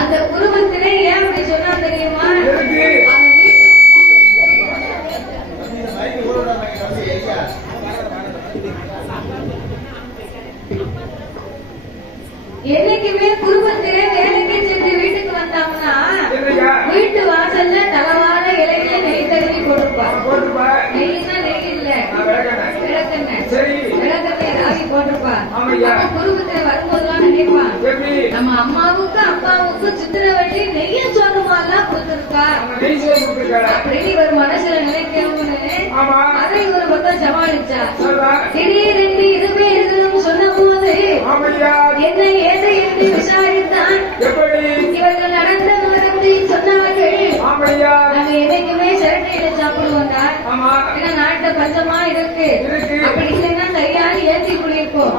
அந்த குடும்பத்திலே ஏன் அப்படி சொன்னா தெரியுமா? என்னைக்குமே குடும்பத்திலே வேலைக்கு சென்று வீட்டுக்கு வந்தாங்கன்னா வீட்டு வாசல்ல தளவான இலையில நெய் தருவி கொடுப்பா. நெய்னா நெய் இல்ல, விளக்கெண்ணெய் ராகி போட்டிருப்பா. குடும்பத்தில வரும்போதெல்லாம் நினைப்பான், நம்ம அம்மாவுக்கு அப்பாவுக்கு சித்திரவள்ளி நெய்ய சோறுமாலாம் கொடுத்திருக்கா அப்படின்னு இவர் மனசுல நினைக்கணும்னு அதை ஒரு பக்கம் சமாளிச்சா. திடீரென்று இதுவே இருக்கணும் சொன்ன போது என்ன ஏது என்று விசாரித்தான். இவர்கள் நடந்த விவரத்தை சொன்னவர்கள், நாங்க என்னைக்குமே சிரட்டையில சாப்பிடுவோம்டா, ஏன்னா நாட்டை பஞ்சமா இருக்கு, அப்படி இல்லைன்னா கையால் ஏற்றி குளிப்போம்.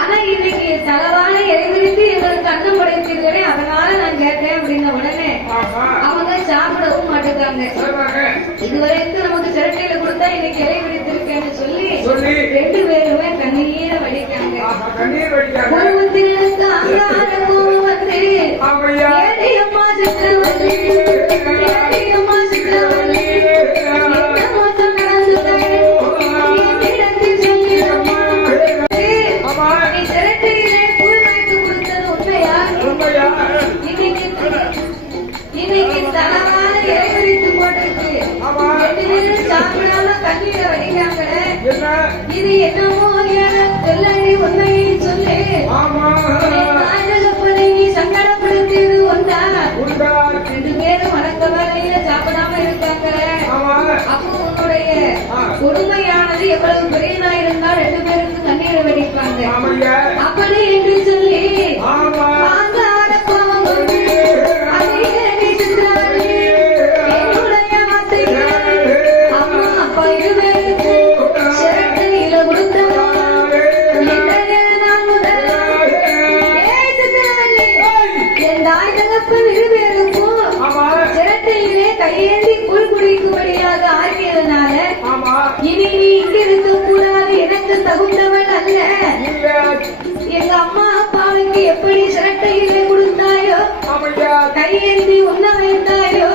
ஆனா இன்னைக்கு தளவான இறைவிரித்து எங்களுக்கு அன்னம் படைத்தீர்களே, அதனால நான் கேட்டேன் அப்படின்ன உடனே அவங்க சாப்பிடவும் மாட்டேங்காங்க. இதுவரைக்கும் நமக்கு சிரட்டையில கொடுத்தா இன்னைக்கு இலை விடுத்திருக்கேன்னு சொல்லி ரெண்டு பேருமே கண்ணீர வடிக்காங்க. குடும்பத்தினருக்கு அங்காரமும் வந்து ஏடியம்மா சித்திரவள்ளி, ஏடியம்மா சித்திரவள்ளி, என்ன மோசம் நடந்துட்டேன் என்னிடத்தில் சொல்லிடம்மா. நீ சிரட்டையிலே கூழ் வைத்து கொடுத்தது உண்மையா? இன்னைக்கு தளவான இறைவரித்து போட்டிருக்கு, ரெண்டு பேரும் சாப்பிடாம கண்ணீர வடிக்காங்களே, இது என்னமோ சொல்லி உண்மையை சொல்லு. நாயகப்பனை நீ சங்கடப்படுத்தியது ஒன்றா? ரெண்டு பேரும் வணக்க வேலையில சாப்பிடாம இருக்காங்க. அப்போ உன்னுடைய கொடுமையானது எவ்வளவு பெரியதா இருந்தால் ரெண்டு பேருக்கு கண்ணீரை வெடிப்பாங்க. அப்படி என்று சொல்லி என்னுடைய வார்த்தைகள் அம்மா அப்பா இருவருக்கு சிரட்டையில கொடுத்தவா என் தாய் தகப்பன் இருவேருக்கும் சிரட்டையிலே கையேந்தி கூழ் குடிக்கும்படியாக ஆக்கியதனால இனி நீ இங்க இருக்க கூடாது, எனக்கு தகுந்தவன் அல்ல. எங்க அம்மா அப்பாவுக்கு எப்படி சிரட்டையிலே கொடுத்தாயோ, கையேந்தி உண்ண வைத்தாயோ,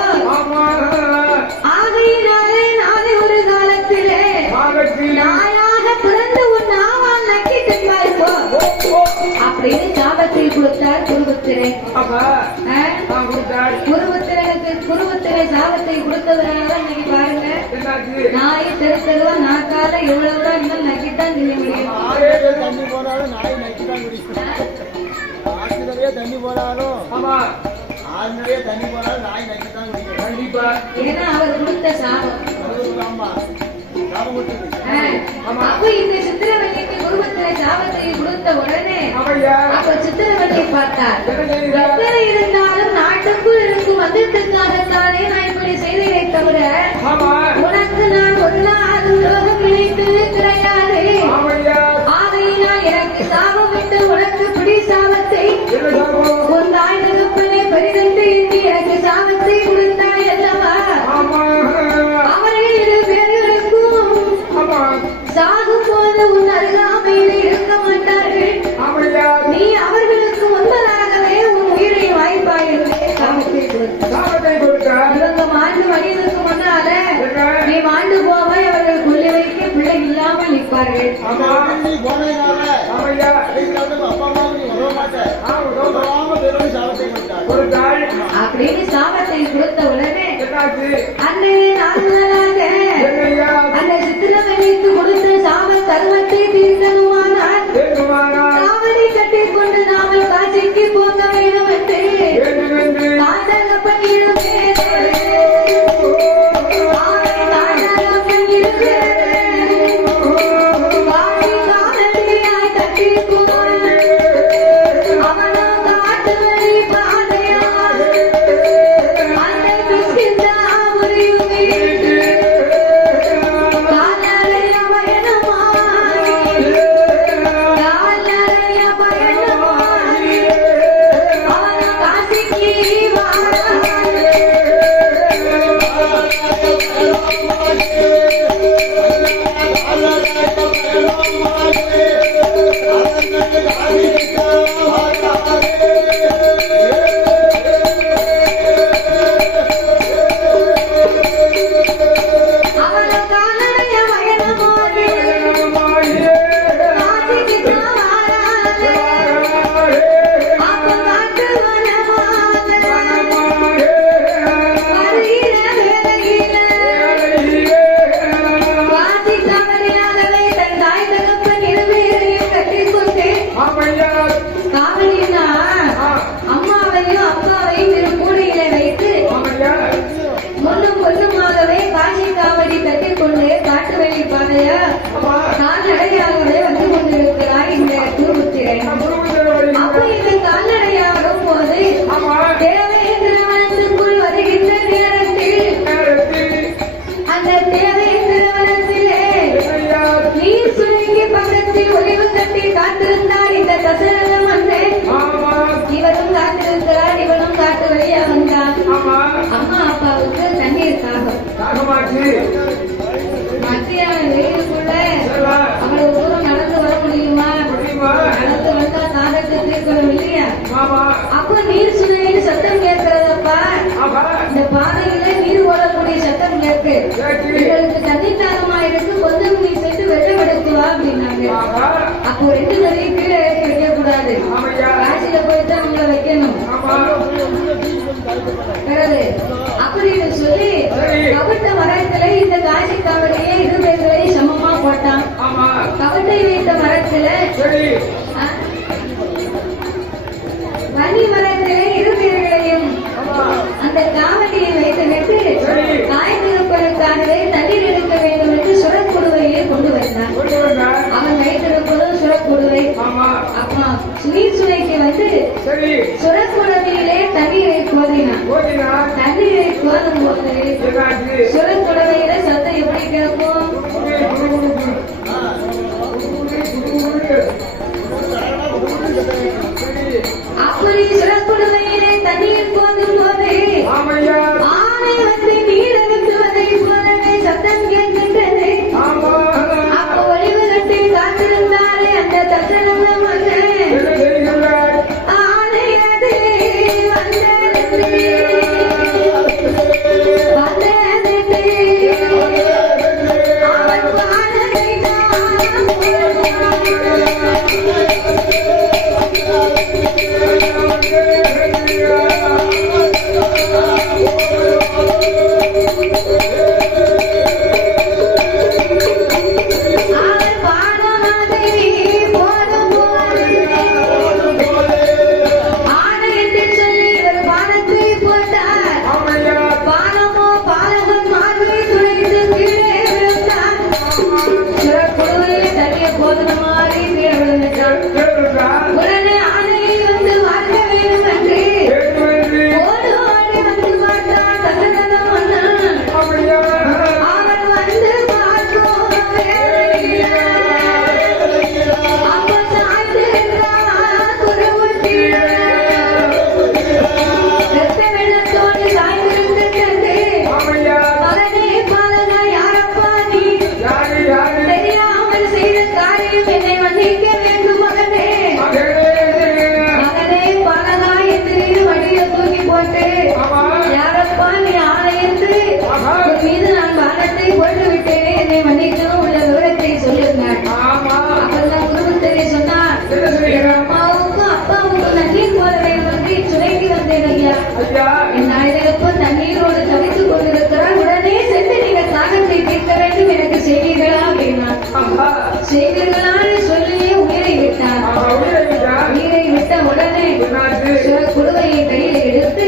ஆகையினாலே நாளை ஒரு காலத்திலே நாயாக பிறந்து உன் ஆவால் நக்கி தின்பாய்ப்போ அப்படின்னு சாபத்தை கொடுத்தார் குருபத்திரை. குருபத்திரை சாபத்தை கொடுத்ததுனால இன்னைக்கு பாருங்க, நாய் தெருத்தருவா நாக்கால எவ்வளவுதான் இன்னும் நக்கித்தான் தின்ன முடியும். தண்ணி போனாலும் நாய் நக்கித்தான் குடிக்கும். ஆற்றுலயே தண்ணி போனாலும் ஆறுலயே தண்ணி போனாலும் நாய் நக்கித்தான் குடிக்கும். கண்டிப்பா. ஏன்னா அவர் கொடுத்த சாபம். ஆமா, சாபம் கொடுத்தது. அப்ப இந்த சித்திரவள்ளிக்கு குருபத்திரை உடனே ஆமையா அப்ப சித்திரவதை பார்த்தார். என்ன செய்கிறார்? எத்தனை இருந்தாலும் நாட்டுக்குள் இருக்கும் மந்திரத்துக்காகத்தானே நான் இப்படி செய்ததை தவிர ஆமா உனக்கு நான் ஒரு நாள் துரோகம் இழைத்தது கிடையாது. ஆமையா ஆகையினால் எனக்கு சாபம் விட்டு உனக்கு பிடி சாபத்தை என்ன சாபம்? உன் தாய் தகப்பனை பெரிதென்று எண்ணி எனக்கு சாபத்தை கொடுத்தாய் அல்லவா? ஆமா அவர்கள் இரு பேர்களுக்கும் ஆமா சாகும் போது உன் அருகாமையில் இருக்க மாட்டார்கள். ஆமையா நீ அவர்களுக்கு முன்பதாகவே உன் உயிரை வாய்ப்பாயிருந்து சாபத்தை கொடுத்தாய். சாபத்தை கொடுத்தார். இவங்க மாண்டு மடியதற்கு முன்னால என்ன? நீ மாண்டு போவாய். அவர்கள் கொள்ளை வைக்க பிள்ளை இல்லாமல் நிற்பார்கள். ஆமா நீ போனதுனால ஆமையா கடைசியில வந்து அப்பா அம்மாவும் நீ உதவ மாட்டேன் உதவாம வெறும் சாபத்தை கொடுத்தார் கொடுத்தாள். அப்படின்னு சாபத்தை கொடுத்த உடனே என்னாச்சு? அன்னைய நாள்களாக என்னையா அந்த சித்திரவதைக்கு கொடுத்த சாப கர்மத்தை தீர்க்கணுமானால் வேண்டுமானால் காவடி கட்டிக் கொண்டு நாமல் காட்சிக்கு போக வேண்டும் என்று வேண்டுமென்று தாண்டகப்பன் இருக்கிறேன். தாண்டகப்பன் இருக்கிறேன். காடி காலடியாய் கட்டிக் கொண்டு அவனோ காட்டு வழி பாதையால் அந்த கிருஷ்ணா முறியுமே காலடைய பயணமாய் காலடைய பயணமாய் அவன காசிக்கு வாராய். அவன காலடைய பயணமாய் காசிக்கு வாராய். அப்ப காட்டு வனமாக வருகிற வேளையில வாசி காவலியாகவே தன் தாய் தகப்பன் இருவேரையும் கட்டிக்கொண்டு காவலினா அம்மாவையும் அப்பாவையும் இரு கூடையில வைத்து முன்னும் பொண்ணுமாகவே காசி காவடி கட்டிக்கொண்டு காட்டு வழி பாதையா கால்நடையாகவே வந்து கொண்டிருக்கிறார் இந்த குருபுத்திரன். அப்ப இந்த கால்நடையாக வரும்போது தேவேந்திரவனத்துக்குள் வருகின்ற நேரத்தில் அந்த தேவேந்திரவனத்திலே நீர் சுழங்கி பக்கத்தில் ஒளிவு கட்டி காத்திருந்தார் இந்த தசரத மன்னன். இவரும் காத்திருக்கிறார். இவனும் காட்டு வழியா வந்தான். அம்மா அப்பாவுக்கு தண்ணீர் தாகம். மத்தியான வெயிலுக்குள்ள அவ்வளவு தூரம் நடந்து வர முடியுமா? நடந்து வந்தா தாகத்தை தீர்க்கணும் இல்லையா? அப்போ நீர் சுழலின்னு சத்தம் கேட்கிறதப்பா. இந்த பாதையில நீர் ஓடக்கூடிய சத்தம் கேட்கு. எங்களுக்கு தண்ணி தாகமா இருக்கு, கொஞ்சம் நீ சென்று வெள்ளம் எடுத்து வா அப்படின்னாங்க. அப்போ 2 தடவை கீழே இறக்கி வைக்க கூடாது. காசியில போயிட்டு அவங்கள வைக்கணும். பிறகு அப்படின்னு சொல்லி கவிட்ட மரத்துல இந்த காசி காவடியை இரு பேர்களை சமமா போட்டான். கவிட்டை வைத்த மரத்துல வன்னி மரத்திலே இரு பேர்களையும் அந்த காவடியை வைத்து விட்டு தாய் தகப்பனுக்காகவே தண்ணீர் எடுக்க வேண்டும் என்று சுரக்குடுவையை கொண்டு வந்தான். அவன் வைத்திருப்பதும் சுரக்குடுவை. அப்பா நீர் சுனைக்கு வந்து சுரக்குடவிலே தண்ணீரை கோதினான். தண்ணீரை கோதும் போது சுரக்குடவையில சத்தம் எப்படி கேட்கும்? அப்படி சுரக்குடவையிலே தண்ணீர் கோதும் போது ஆனை வந்து நீர் அகற்றுவதை போலவே சத்தம் கேட்கின்றது. அப்ப ஒளிவு கட்டி காத்திருந்தாலே அந்த தசரத மகன் ஆனையது வந்தது அவன் செய்வீர்களான்னு சொல்லி உயிரை விட்டார். உயிரை விட்ட உடனே குடுவையை கையில் எடுத்து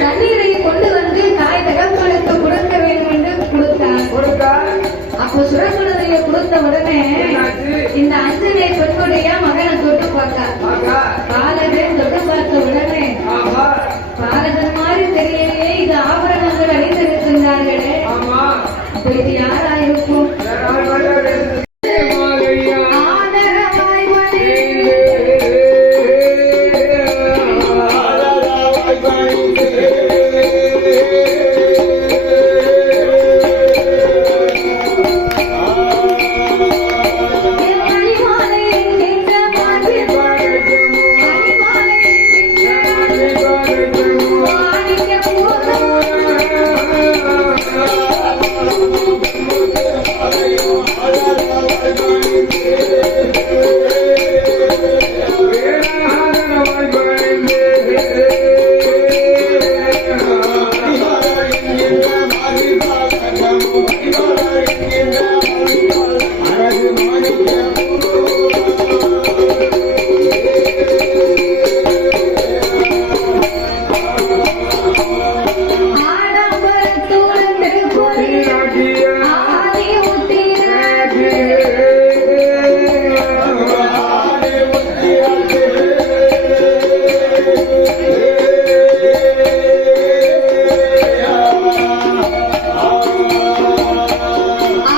தண்ணீரை கொண்டு வந்து தாய் தகப்பனுக்கு கொடுக்க வேண்டும் என்று கொடுத்தார். அப்போ சுரக்குடுவையை கொடுத்த உடனே இந்த அஞ்சனை பெண்ணுடைய மகனை தொட்டு பார்த்தார். பாலகன் தொட்டு பார்த்த உடனே பாலகன் மாதிரி தெரியலையே, இது ஆபரணங்கள் அணிந்திருக்கின்றார்களே, அப்ப இது யாராயிருக்கும்? ஆதரவாய் வணங்கி மணிமாலை என்கின்ற மாண்பில் மணிமாலை என்கின்ற மாணிக்க பூதம் ஆடம்பரத்துடன் திருக்கோயில் ஆதி உத்திர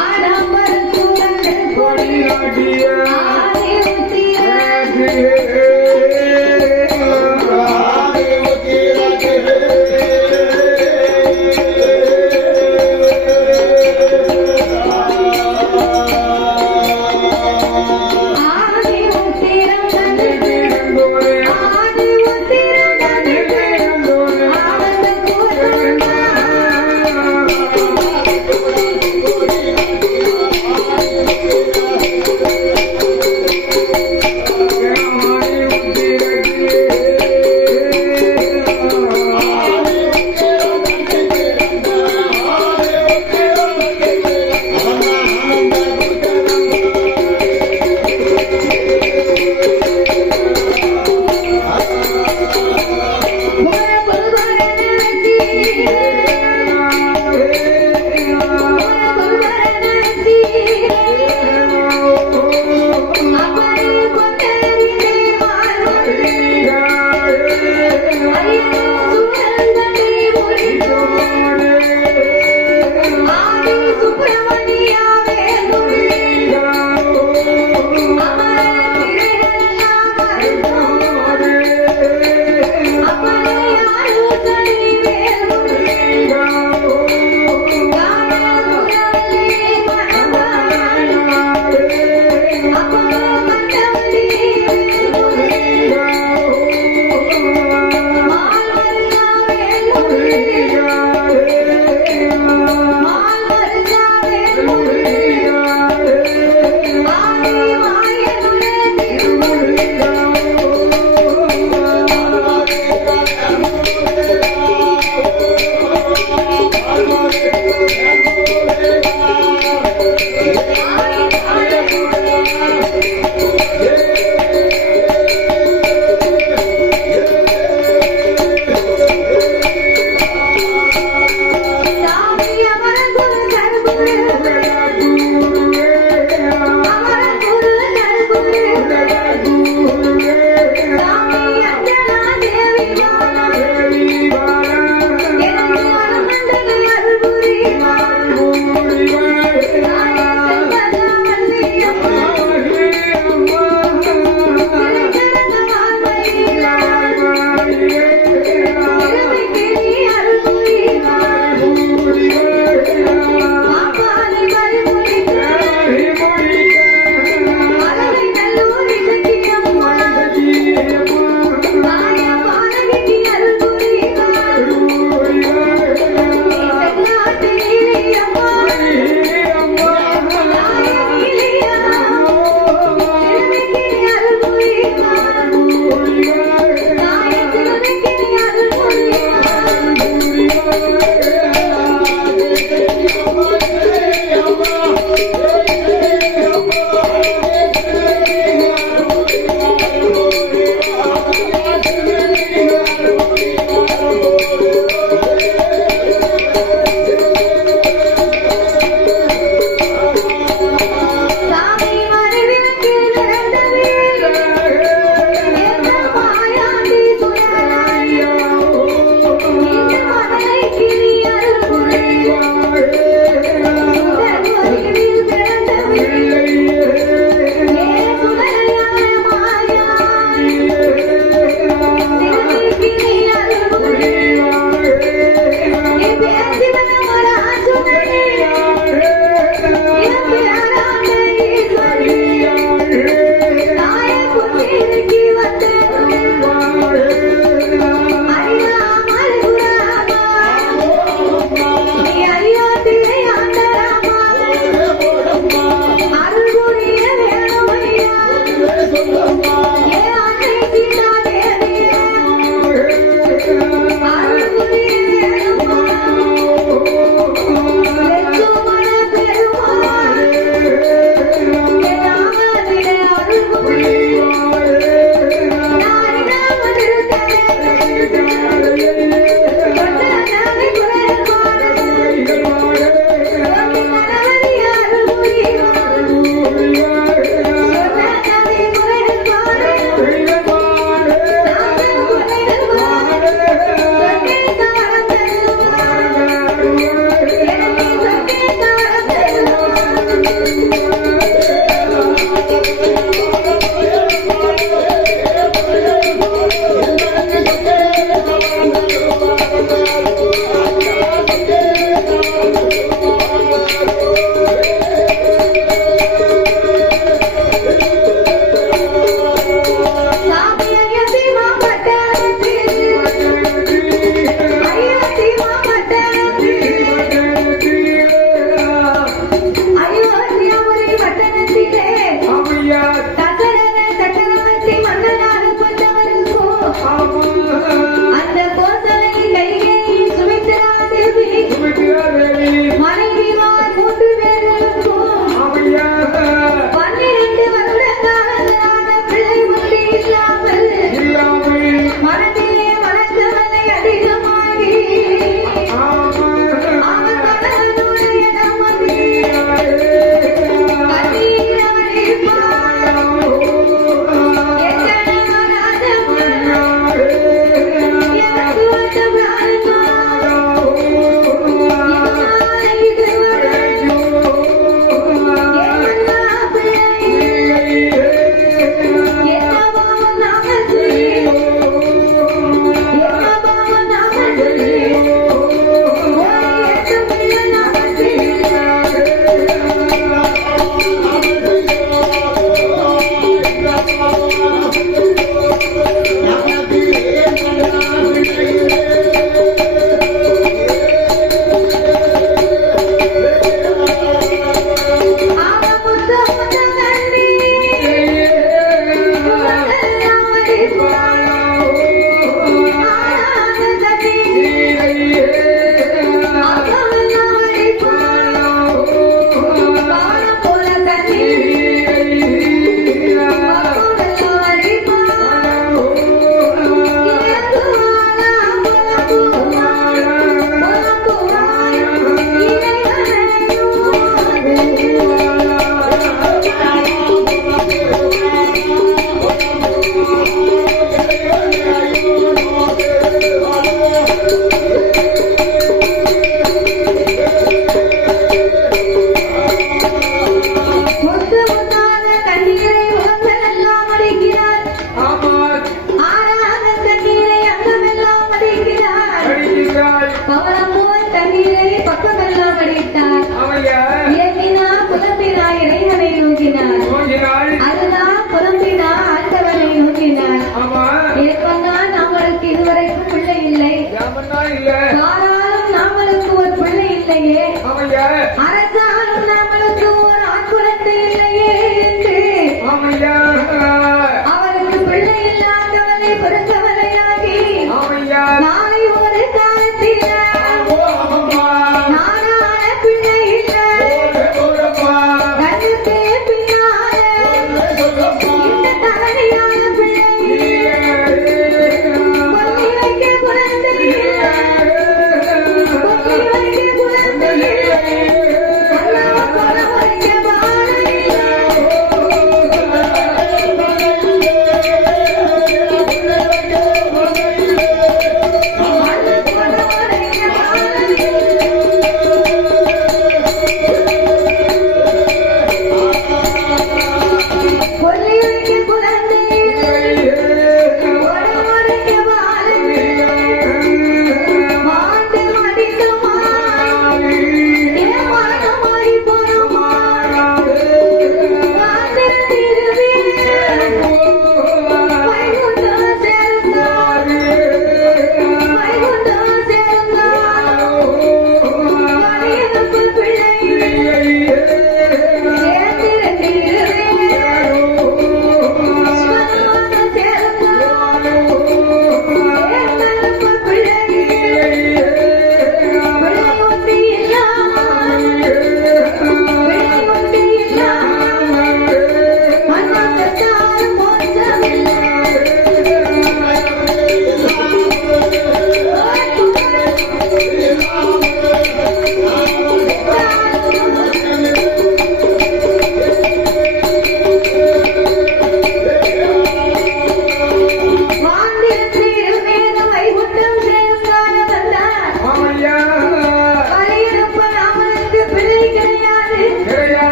ஆடம்பரத்துடன் திருக்கோயில் ஆதி உத்திர ஆதி உத்திரம் தன்னில் ஆதி உத்திரம் தன்னில் ஆனந்த கூட்டம் கண்ணீர்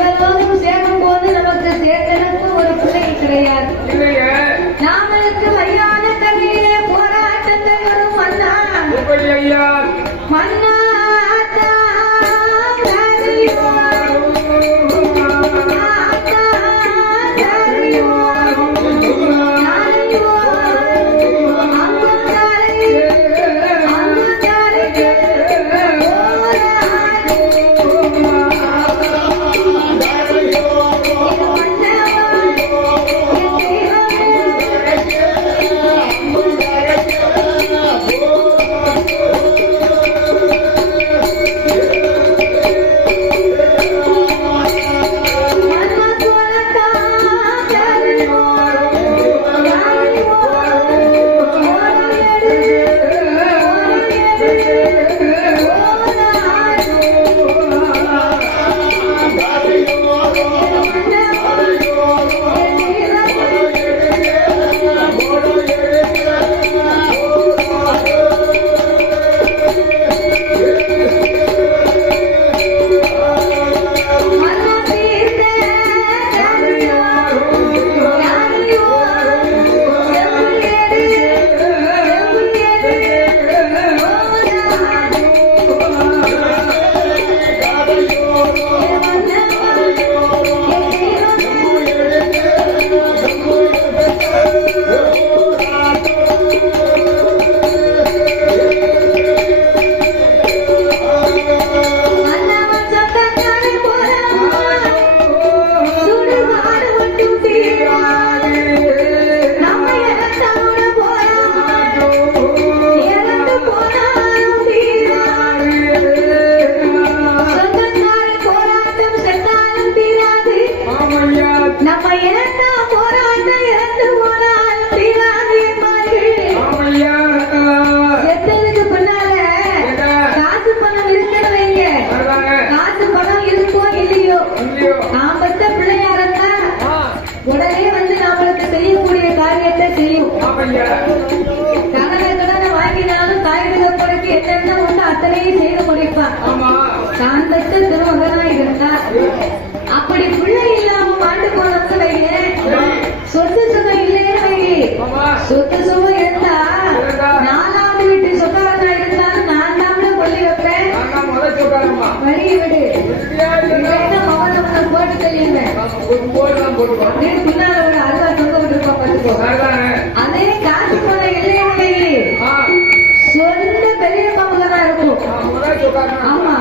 சிவலோகம் சேரும் போது நமக்கு சேர்ந்தனுக்கு ஒரு பிள்ளை கிடையாது. இல்லையே நாமளுக்கு வையான கல்வியிலே போராட்டத்தை வரும் மன்னா எப்படி ஐயா மன்னா வாங்கினாலும் தாய்களுக்கு என்னென்ன ஒன்று அத்தனையும் செய்து முடிப்பான். தான் பெற்ற திருமகனா இருந்தா அப்படி பிள்ளை இல்லாம மாண்டு போனது வைங்க, சொத்து சுகம் இல்லைன்னு வைங்க. சொத்து சுகம் இருந்தா நாலாவது வீட்டு சொந்தவனா இருந்தாலும் நான் தான் கொல்லி வைப்பேன். வழி விடு மகனை போட்டு தெரியுங்க முன்னால ஒரு அருவா தொங்க விட்டுருப்பா பார்த்துக்கோ. அதே காசு பணம் இல்லைன்னு சொந்த பெரியப்பா மகனா இருக்கும். ஆமா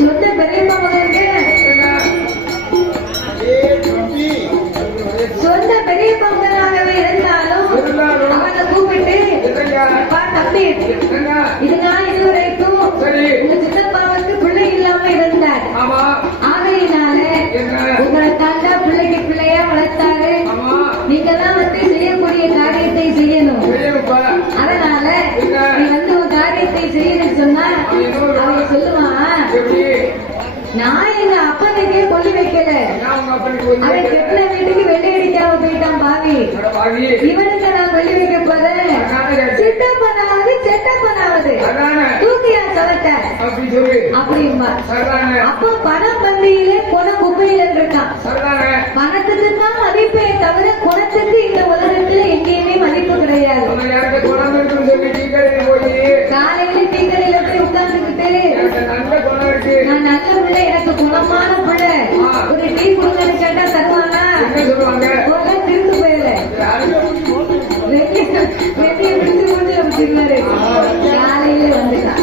சொந்த பெரியப்பா மகனுக்கு சொந்த பெரியப்பா மகனாகவே இருந்தாலும் அவனை கூப்பிட்டு தம்பி இதுதான் இதுவரைக்கும் உங்க சித்தப்பாவுக்கு பிள்ளை இல்லாம இருந்தார். ஆகையினால உங்களை தாண்டா பிள்ளைக்கு பிள்ளையா வளர்த்தாரு. நீங்கெல்லாம் வந்து செய்யக்கூடிய காரியத்தை செய்யணும். அதனால நீ வந்து உன் காரியத்தை செய்யணும்னு சொன்னா அவன் சொல்லுவான், நான் எங்க அப்பனுக்கே கொல்லி வைக்கல, அவன் கெட்டின வீட்டுக்கு வெள்ளை அடிக்காம போயிட்டான் பாவி, இவனுக்கு நான் கொல்லி வைக்க போறேன். சித்தப்பனாவது செட்டப்பனாவது தூக்கியா சவட்ட அப்படிம்பா. அப்ப பணம் பந்தியிலே குணம் குப்பையில இருக்கான். பணத்துக்கு தான் மதிப்பே தவிர குணத்துக்கு இந்த உலகத்துல எங்கேயுமே மதிப்பு கிடையாது. காலையில டீக்கடையில போய் உட்கார்ந்துக்கிட்டு நான் நல்ல பிள்ளை, எனக்கு குணமான பிள்ளை, ஒரு டீ கொடுங்கன்னு கேட்டா தருவானா? திருந்து போயில வெட்டிய பிடிச்சு கொண்டு வச்சிருந்தாரு. காலையில வந்துட்டான்.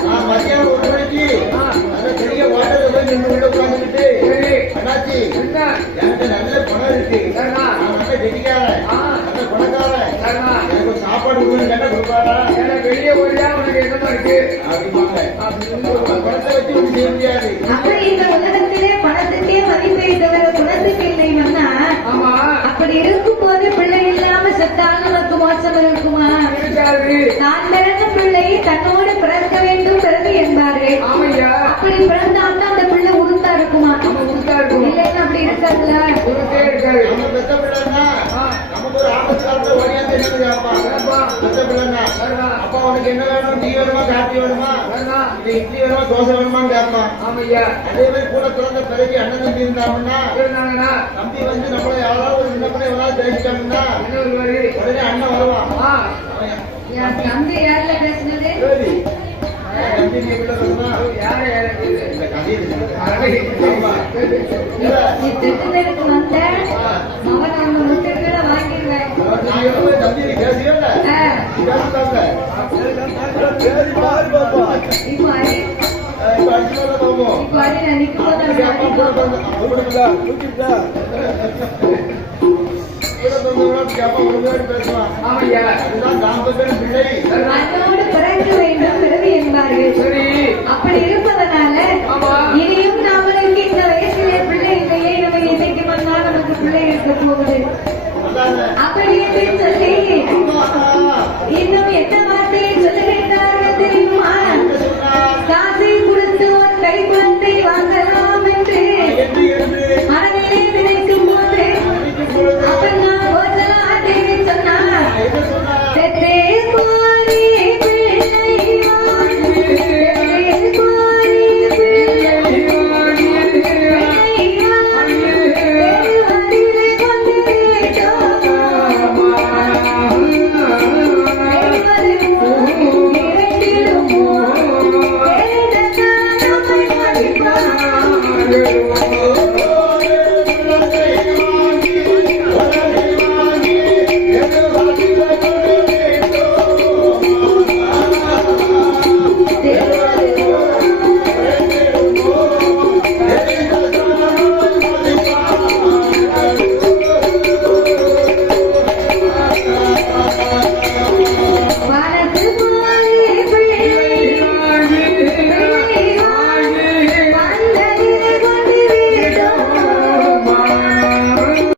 சாப்பாடு வெளியே போறியா உனக்கு என்னமா இருக்கு பணத்தை வச்சு ஒண்ணு செய்ய முடியாது. அப்படி இந்த உலகத்திலே பணத்துக்கே மதிப்பை தவிர குணத்துக்கு இல்லைன்னா அப்படி இருக்கும் போது பிள்ளை இல்லாம செத்தாலும் நமக்கு மோசம் இருக்குமா? தான் பிறந்த பிள்ளை தன்னோடு பிறக்க வேண்டும் பிறகு என்பாரு. அப்படி பிறந்தால்தான் அந்த பிள்ளை உருத்தா இருக்குமா? இல்லைன்னா அப்படி இருக்காதுல்ல. நம்ம பெத்த பிள்ளைன்னா நமக்கு ஒரு ஆபத்து காலத்துல ஓடியாந்து என்னன்னு கேட்பான். அந்த பிள்ளைங்க, அப்பா உனக்கு என்ன வேணும்? டீ வேணுமா, காஃபி வேணுமா, இல்ல இட்லி வேணுமா, தோசை வேணுமான்னு கேட்பான். அதே மாதிரி கூட பிறந்த பிறகு அண்ணன் தம்பி இருந்தாங்கன்னா தம்பி வந்து நம்மள யாராவது ஒரு சின்ன பிள்ளை எவ்வளவு பேசிட்டாங்கன்னா உடனே அண்ணன் வருவான். என் தம்பி யாருல பேசுனது? சரி, தம்பி நீ எப்படி வருமா? இந்த கதையை நீ திட்டத்திற்கு வந்த மகன் அவங்க முட்டைகளை வாங்கிடுவேன். தம்பி நீ பேசவே இல்லை. பேசுறாங்க. சரி, பாரு பாப்பா. இப்போ அடி இப்ப அடிச்சு பார்ப்போம். இப்போ அடி நான் நிற்கும் போது பேசுவான். அதுதான் தாம்பத்தியம் பிள்ளை. அதோடு பிறக்க வேண்டும் பிறவி என்பார்கள். அப்படி இருப்பதனால இனியும் நாமளுக்கு இந்த வயசிலே பிள்ளை இல்லையே, நம்ம இன்னைக்கு வந்தா நமக்கு பிள்ளை இருக்க போகுது அதான அப்படி என்று சொல்லி இன்னும் எத்தனை